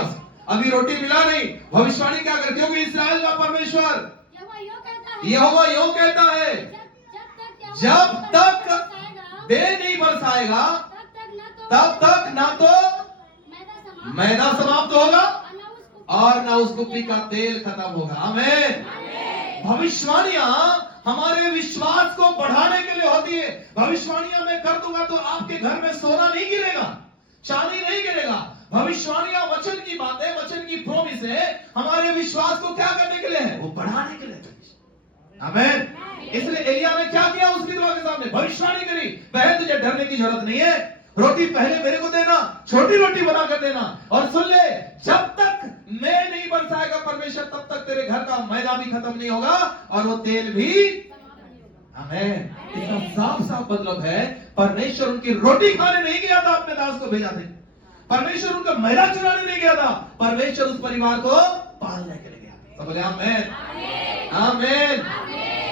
अभी रोटी मिला नहीं, भविष्यवाणी क्या कर? क्योंकि इस्राएल का परमेश्वर यहोवा यूं कहता है, जब तक बे नहीं बरसाएगा तब तक ना तो मैदा समाप्त होगा और ना उस कुप्पी का तेल खत्म होगा। आमीन। भविष्यवाणियां हमारे विश्वास को बढ़ाने के लिए होती है। भविष्यवाणियां मैं कर दूंगा तो आपके घर में सोना नहीं गिरेगा, चांदी नहीं गिरेगा। भविष्यवाणियां वचन की बातें, वचन की प्रोमिस है, हमारे विश्वास को क्या करने के लिए है? वो बढ़ाने के लिए। आमीन। इसलिए एलिया ने क्या किया? उस विधवा के सामने भविष्यवाणी करी, बहन तुझे डरने की जरूरत नहीं है, रोटी पहले मेरे को देना, छोटी रोटी बनाकर देना, और सुन ले, जब तक मैं नहीं बरसाएगा परमेश्वर तब तक तेरे घर का मैदा भी खत्म नहीं होगा और वो तेल भी। आमीन। इसका साफ साफ मतलब है परमेश्वर उनकी रोटी खाने नहीं गया था, अपने दास को भेजा थे। परमेश्वर उनका मैदा चुराने नहीं गया था, परमेश्वर उस परिवार को पालने के लिए गया। सब बोले आमीन, आमीन,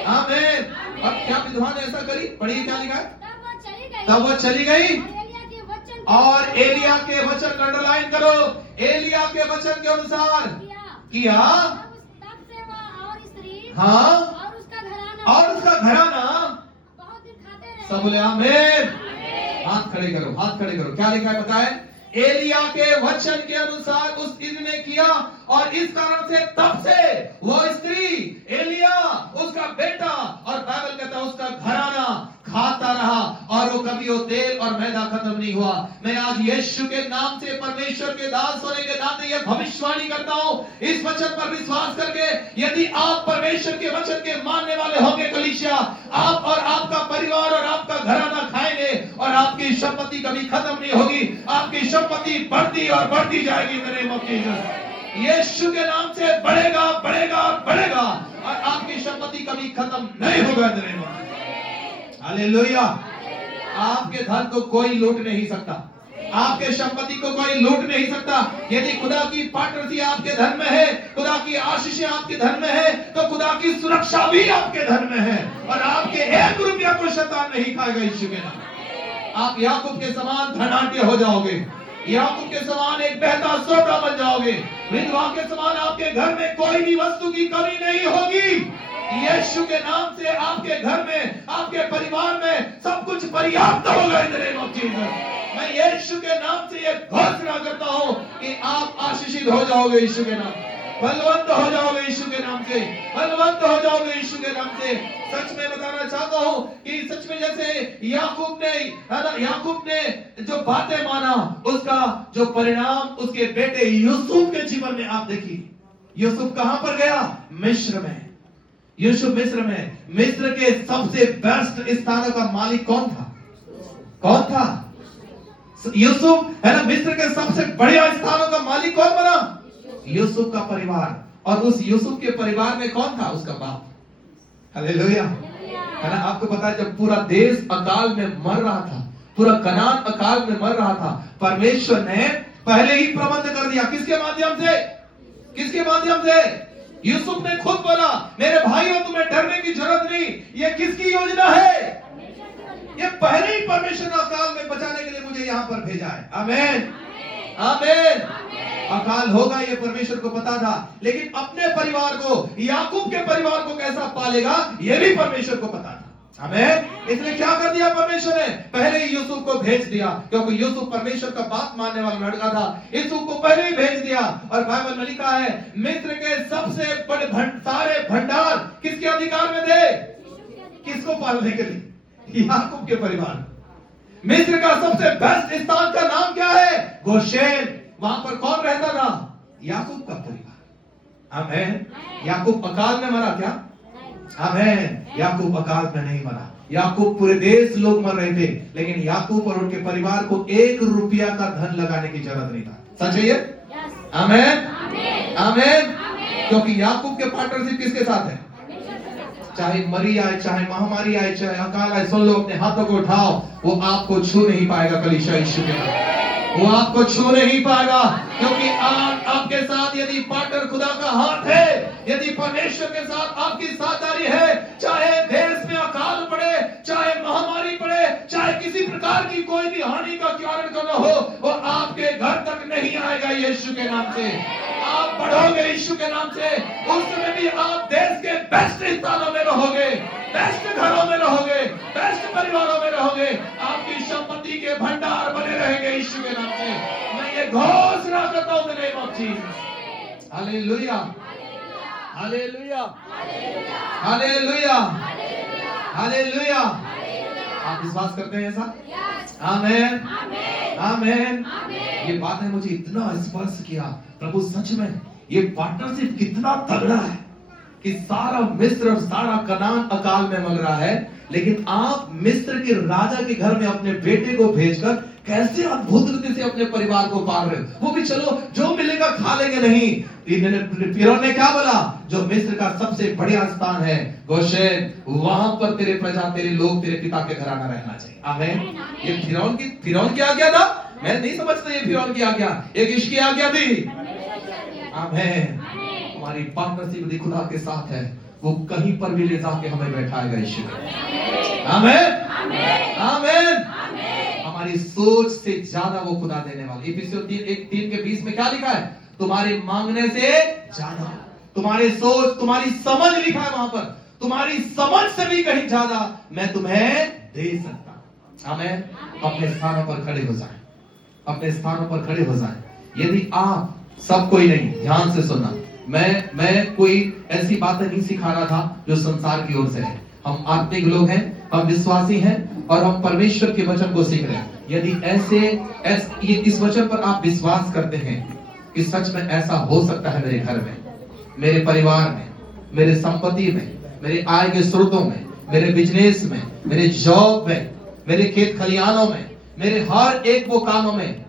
आमीन। अब क्या विधवा ने ऐसा करी? पढ़िए क्या लिखा है? तब वो चली गई और एलिया के वचन अंडरलाइन करो, एलिया के वचन के अनुसार किया। हाँ, और उसका घराना बहुत दिन खाते रहे। सब बोले आमीन। हाथ खड़े करो, हाथ खड़े करो। क्या लिखा है बताए? एलिया के वचन के अनुसार उस स्त्री ने किया और इस कारण से तब से वो स्त्री, एलिया, उसका बेटा और बाइबल कहता है उसका घराना खाता रहा और वो कभी वो तेल और मैदा खत्म नहीं हुआ। मैं आज यीशु के नाम से परमेश्वर के दास होने के नाते यह भविष्यवाणी करता हूं, इस वचन पर विश्वास करके यदि आप परमेश्वर के वचन के मानने वाले होंगे कलीसिया, आप और आपका परिवार और आपका घराना खाएंगे और आपकी आपकी संपत्ति कभी खत्म नहीं होगी, आपकी संपत्ति बढ़ती और बढ़ती जाएगी in the name of Jesus. यीशु के नाम से बढ़ेगा, बढ़ेगा, बढ़ेगा और आपकी संपत्ति कभी खत्म नहीं होगा इन the name of Jesus. Hallelujah. आपके धन को कोई लूट नहीं सकता, आपके संपत्ति को कोई लूट नहीं सकता। यदि खुदा की पार्टनरशिप आपके धन में है, खुदा की आशीषें आपके धन में है, तो खुदा की सुरक्षा भी आपके धन में है और आपके 1 रुपया को शैतान नहीं खाएगा यीशु के नाम। आप याकूब के समान धनाढ्य हो जाओगे, याकूब के समान एक बहता सोता बन जाओगे, विधवा के समान आपके घर में कोई भी वस्तु की कमी नहीं होगी। यीशु के नाम से आपके घर में, आपके परिवार में सब कुछ पर्याप्त होगा इन द नेम ऑफ जीसस। मैं यीशु के नाम से ये घोषणा करता हूं कि आप आशीषित हो जाओगे यीशु के नाम, बलवंत हो जाओगे यीशु के नाम से, बलवंत हो जाओगे यीशु के नाम से। सच में बताना चाहता हूं कि सच में जैसे याकूब ने जो बातें माना, उसका जो परिणाम उसके बेटे यूसुफ के जीवन में आप देखिए। यूसुफ कहां पर गया? मिस्र में। यूसुफ मिस्र में, मिस्र के सबसे बेस्ट स्थानों का मालिक कौन था? कौन था? यूसुफ है ना। मिस्र के सबसे बढ़िया स्थानों का मालिक कौन बना? यूसुफ का परिवार। और उस यूसुफ के परिवार में कौन था? उसका बाप। हालेलुया, है ना। आपको पता है जब पूरा देश अकाल में मर रहा था, पूरा कनान अकाल में मर रहा था, परमेश्वर ने पहले ही प्रबंध कर दिया। किसके माध्यम से? किसके माध्यम से? यूसुफ ने खुद बोला, मेरे भाइयों तुम्हें डरने की जरूरत नहीं। ये किसकी योजना है? ये पहले ही परमेश्वर ने अकाल में बचाने के लिए मुझे यहां पर भेजा है। आमीन, आमीन। अकाल होगा ये परमेश्वर को पता था, लेकिन अपने परिवार को, याकूब के परिवार को कैसा पालेगा ये भी परमेश्वर को पता था। आमीन। इसलिए क्या कर दिया परमेश्वर ने? पहले ही यूसुफ को भेज दिया, क्योंकि यूसुफ परमेश्वर का बात मानने वाला लड़का था। यूसुफ को पहले ही भेज दिया। और बाइबल में लिखा है, मिस्र के सबसे बड़े सारे भंडार किसके अधिकार में थे? किसको पालने के लिए? याकूब के परिवार। मिस्र का सबसे बेस्ट स्थान का नाम क्या है? गोशेन। वहां पर कौन रहता था? याकूब का परिवार। आमीन। याकूब अकाल में मरा क्या? आमीन। याकूब अकाल में नहीं मरा। याकूब, पूरे देश लोग मर रहे थे, लेकिन याकूब और उनके परिवार को 1 रुपया का धन लगाने की जरूरत नहीं था। सच है ये? आमीन, आमीन। क्योंकि याकूब के पार्टनरशिप किसके साथ है? चाहे मरी आए, चाहे महामारी आए, चाहे अकाल आए, सुन लो, अपने हाथों को उठाओ, वो आपको छू नहीं पाएगा। कलीसिया यीशु के नाम, वो आपको छू नहीं पाएगा, क्योंकि आपके साथ यदि पार्टनर खुदा का हाथ है, यदि परमेश्वर के साथ आपकी साझेदारी है, चाहे देश में अकाल पड़े, चाहे महामारी पड़े, चाहे किसी प्रकार की कोई भी हानि का कारण न हो, वो आपके घर तक नहीं आएगा यीशु के नाम से। आप बढ़ोगे यीशु के नाम से। उस समय भी आप देश के बेस्ट स्थानों में रहोगे, बेस्ट घरों में रहोगे, बेस्ट परिवारों में रहोगे। आपकी संपत्ति के भंडार बने रहेंगे यीशु के नाम से। मैं ये घोषणा करता हूं in the name of Jesus. Hallelujah, hallelujah, hallelujah, hallelujah. आप विश्वास करते हैं ऐसा? आमीन, आमीन। ये बात ने मुझे इतना स्पर्श किया। प्रभु सच में ये पार्टनरशिप कितना तगड़ा है कि सारा मिस्र और सारा कनान अकाल में मर रहा है, लेकिन आप मिस्र के राजा के घर में अपने बेटे को भेजकर कैसे अद्भुत रीति से अपने परिवार को पाल रहे हो। वो भी चलो जो मिलेगा खा लेंगे नहीं। फिरौन ने क्या बोला? जो मिस्र का सबसे बढ़िया स्थान है गोशेन, वहां पर तेरे प्रजा, तेरे लोग, तेरे पिता के घराना रहना चाहिए। आमीन। ये फिरौन की आज्ञा था? मैं नहीं समझता ये फिरौन की आज्ञा, ये किसकी आज्ञा थी? आमीन। हमारी पार्टनरशिप यदि खुदा के साथ है, वो कहीं पर भी ले जाके हमें बैठाएगा यीशु। आमीन, आमीन। हमारी सोच से ज्यादा वो खुदा देने वाला। इफिसियों 3:20 में क्या लिखा है? तुम्हारे मांगने से ज्यादा, तुम्हारी सोच, तुम्हारी समझ लिखा है वहां पर, तुम्हारी समझ से भी कहीं ज्यादा मैं तुम्हें दे सकता। आमीन। अपने स्थानों पर खड़े हो जाएं, अपने स्थानों पर खड़े हो जाएं। यदि आप, सब कोई नहीं, ध्यान से सुनना, मैं कोई ऐसी बातें नहीं सिखा रहा था जो संसार की ओर से है। हम आत्मिक लोग हैं, हम विश्वासी हैं और हम परमेश्वर के वचन को सीख रहे हैं। यदि ऐसे इस वचन पर आप विश्वास करते हैं कि सच में ऐसा हो सकता है मेरे घर में, मेरे परिवार में, मेरे संपत्ति में, मेरे आय के स्रोतों में, मेरे बिजनेस में, मेरे जॉब में, मेरे खेत खलिहानों में, मेरे हर एक वो कामों में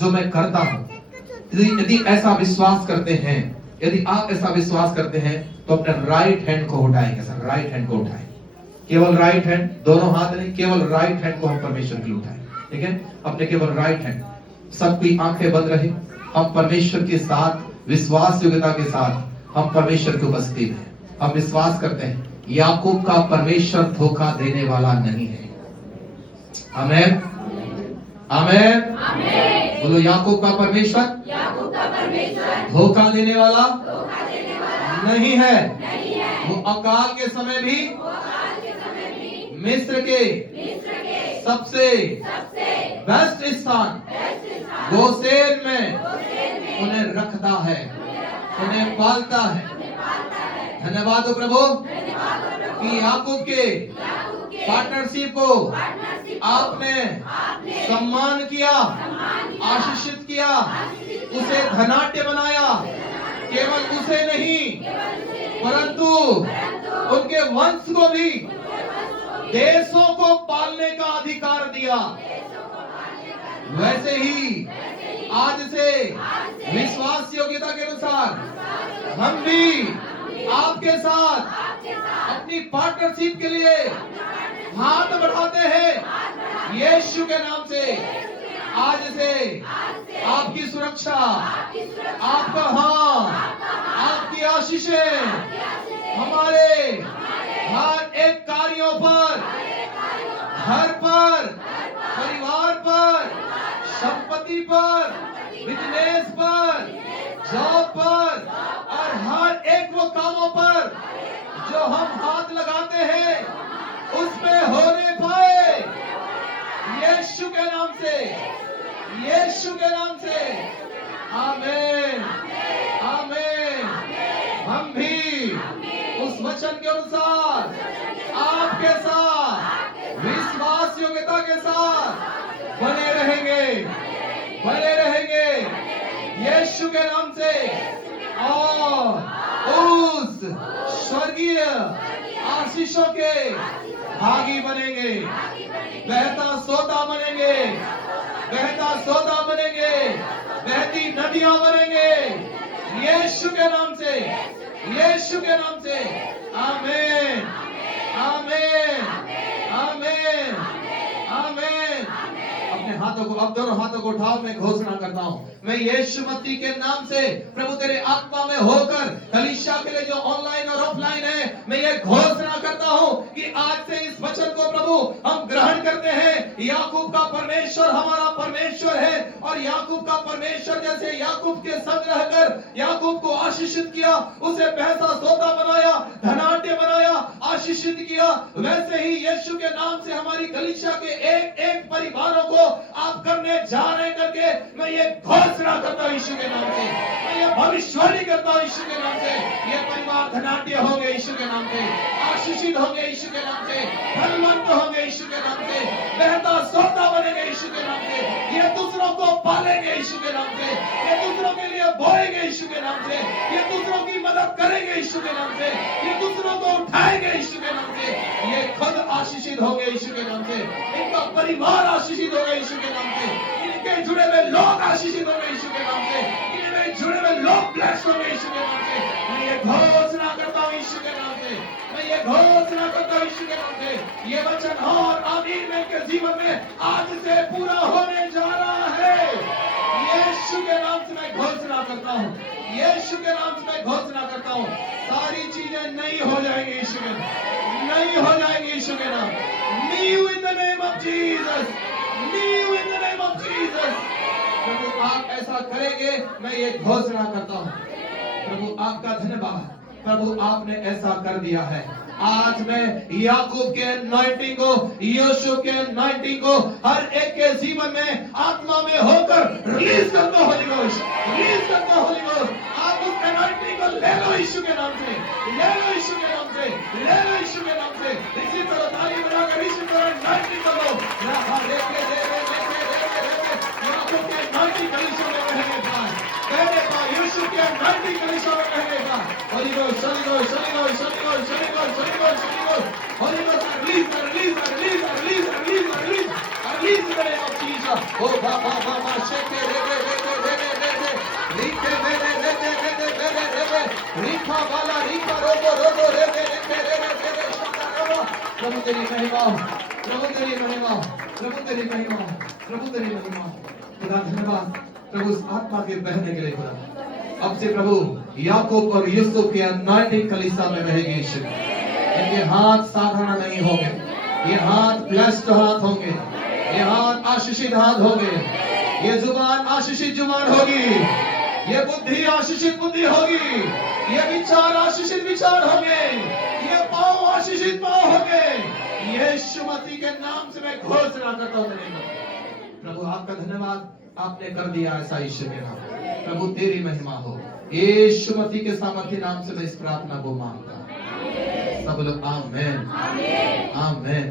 जो मैं करता हूं। यदि ऐसा विश्वास करते हैं, यदि आप ऐसा विश्वास करते हैं तो अपने राइट हैंड को उठाएंगे सर, राइट हैंड को उठाएं। केवल राइट हैंड, दोनों हाथ नहीं, केवल राइट हैंड को हम परमेश्वर के लिए उठाएं। ठीक है, अपने केवल राइट हैंड, सबकी आंखें बंद रहे, हम परमेश्वर के साथ विश्वास योग्यता के साथ हम परमेश्वर की उपस्थिति में हम विश्वास करते हैं याकूब का परमेश्वर धोखा देने वाला नहीं है। आमेन, आमेन, बोलो याकूब का परमेश्वर धोखा देने वाला नहीं है। वो अकाल के समय भी मिस्र के सबसे बेस्ट स्थान गोसेन में उन्हें रखता है, उन्हें पालता है। धन्यवाद हो प्रभु कि याकूब के पार्टनरशिप को आपने सम्मान किया, आशीषित किया, उसे धनाढ्य बनाया। केवल उसे नहीं परंतु उनके वंश को भी देशों को पालने का अधिकार दिया। वैसे ही आज से विश्वास योग्यता के अनुसार हम भी आपके साथ अपनी पार्टनरशिप के लिए हाथ बढ़ाते हैं यीशु के नाम से। आज से आपकी सुरक्षा, आपका हाथ, आपकी आशीषें हमारे हर एक कार्यों पर, घर पर, परिवार पर, संपत्ति पर, बिजनेस पर, जॉब पर और हर एक वो कामों पर जो हम हाथ लगाते हैं उसमें होने पाए यीशु के नाम से, यीशु के नाम से। आमीन, आमीन। हम भी उस वचन के अनुसार आपके साथ विश्वास योग्यता के साथ बने रहेंगे, बने रहेंगे यीशु के नाम से और उस स्वर्गीय आशीषों के भागी बनेंगे, बहता सोता बनेंगे, बहता सोता बनेंगे, बहती नदियां बनेंगे यीशु के नाम से, यीशु के नाम से। आमीन, आमीन, आमीन, आमीन। अपने हाथों को, अब दोनों हाथों को उठाओ, मैं घोषणा करता हूं, मैं यीशु मसीह के नाम से प्रभु तेरे आत्मा में होकर कलीसिया के लिए जो ऑनलाइन और ऑफलाइन है, मैं ये घोषणा करता हूं कि आज से इस वचन को प्रभु हम ग्रहण करते हैं। याकूब का परमेश्वर हमारा परमेश्वर है और याकूब का परमेश्वर जैसे याकूब के संग रहकर याकूब को आशीषित किया, उसे बहता सोता बनाया, धनाढ्य बनाया, आशीषित किया, वैसे ही यीशु के नाम से हमारी कलीसिया के एक एक परिवारों को आप करने जा रहे करके मैं ये घोषणा करता हूं यीशु के नाम से, मैं ये भविष्यवाणी करता हूं यीशु के नाम से। ये परिवार धनाढ्य होंगे यीशु के नाम से, आशीषित होंगे यीशु के नाम से, धनवंत होंगे यीशु के नाम से, बहता सोता बनेंगे यीशु के नाम से, ये दूसरों को पालेंगे यीशु के नाम से, ये दूसरों के लिए बोएंगे यीशु के नाम से, ये दूसरों की मदद करेंगे यीशु के नाम से, ये दूसरों को उठाएंगे यीशु के नाम से, ये खुद आशीषित होंगे यीशु के नाम से, इनका परिवार आशीषित होगा यीशु के नाम से, इनके जुड़े हुए लोग आशीषित होंगे यीशु के नाम से, इनमें जुड़े हुए लोग ब्लेस्ड होंगे यीशु के नाम से। मैं ये घोषणा करता हूं यीशु के नाम से, मैं ये घोषणा करता हूं यीशु के नाम से। ये वचन और आमीन में के जीवन में आज से पूरा होने जा रहा है यीशु के नाम से। मैं घोषणा करता हूं यीशु के नाम से, मैं घोषणा करता हूं सारी चीजें नई हो जाएंगी यीशु के नाम, नई हो जाएंगी यीशु के नाम। New in the name of Jesus, new in the name of Jesus. प्रभु आप ऐसा करेंगे, मैं ये घोषणा करता हूं। प्रभु आपका धन्यवाद, प्रभु आपने ऐसा कर दिया है। आज मैं याकूब के अनॉइंटिंग को, यीशु के अनॉइंटिंग को हर एक के जीवन में आत्मा में होकर रिलीज करता हूं होली गोस्ट, रिलीज करता हूं होली गोस्ट। आप उस अनॉइंटिंग को ले लो यीशु के नाम से, ले लो यीशु के नाम से, ले लो यीशु के नाम से। इसी तरह ताली बजाकर इसी तरह अनॉइंटिंग करो। याकूब के अनॉइंटिंग कलीसिया में रहने का, कहने का यीशु के अनॉइंटिंग कलीसिया में रहने का। Holy ghost, holy ghost, holy ghost, holy ghost, holy ghost, holy ghost, holy ghost, holy ghost, release, release, release, release, release, release, release in the name of Jesus. ओ बाबा शेके रे रे रे रे रे रे रे रीके रे रे रे रे रे रे रे रे रे रीखा वाला रीका रोबो रोबो रे रे रे रे रे रे रे प्रभु तेरी महिमा, प्रभु तेरी महिमा, प्रभु तेरी महिमा, प्रभु तेरी महिमा। खुदा धन्यवाद प्रभु इस आत्मा के बहने के लिए खुदा। अब से प्रभु याकूब और यूसुफ की अनॉइंटिंग कलीसिया में रहेगी यीशु। इनके हाथ साधारण नहीं होंगे, ये हाथ ब्लेस्ड हाथ होंगे, ये हाथ आशीषित हाथ होंगे, ये जुबान आशीषित जुबान होगी, ये बुद्धि आशीषित बुद्धि होगी, ये विचार आशीषित विचार होंगे, ये पाँव आशीषित पाँव होंगे। यीशु मसीह के नाम से मैं घोषणा करता हूं। प्रभु आपका धन्यवाद, आपने कर दिया ऐसा यीशु के नाम। प्रभु तेरी महिमा हो, यीशु मसीह के सामर्थ्य नाम से मैं इस प्रार्थना को मांगता हूं। सब लोग आमेन, आमेन, आमेन।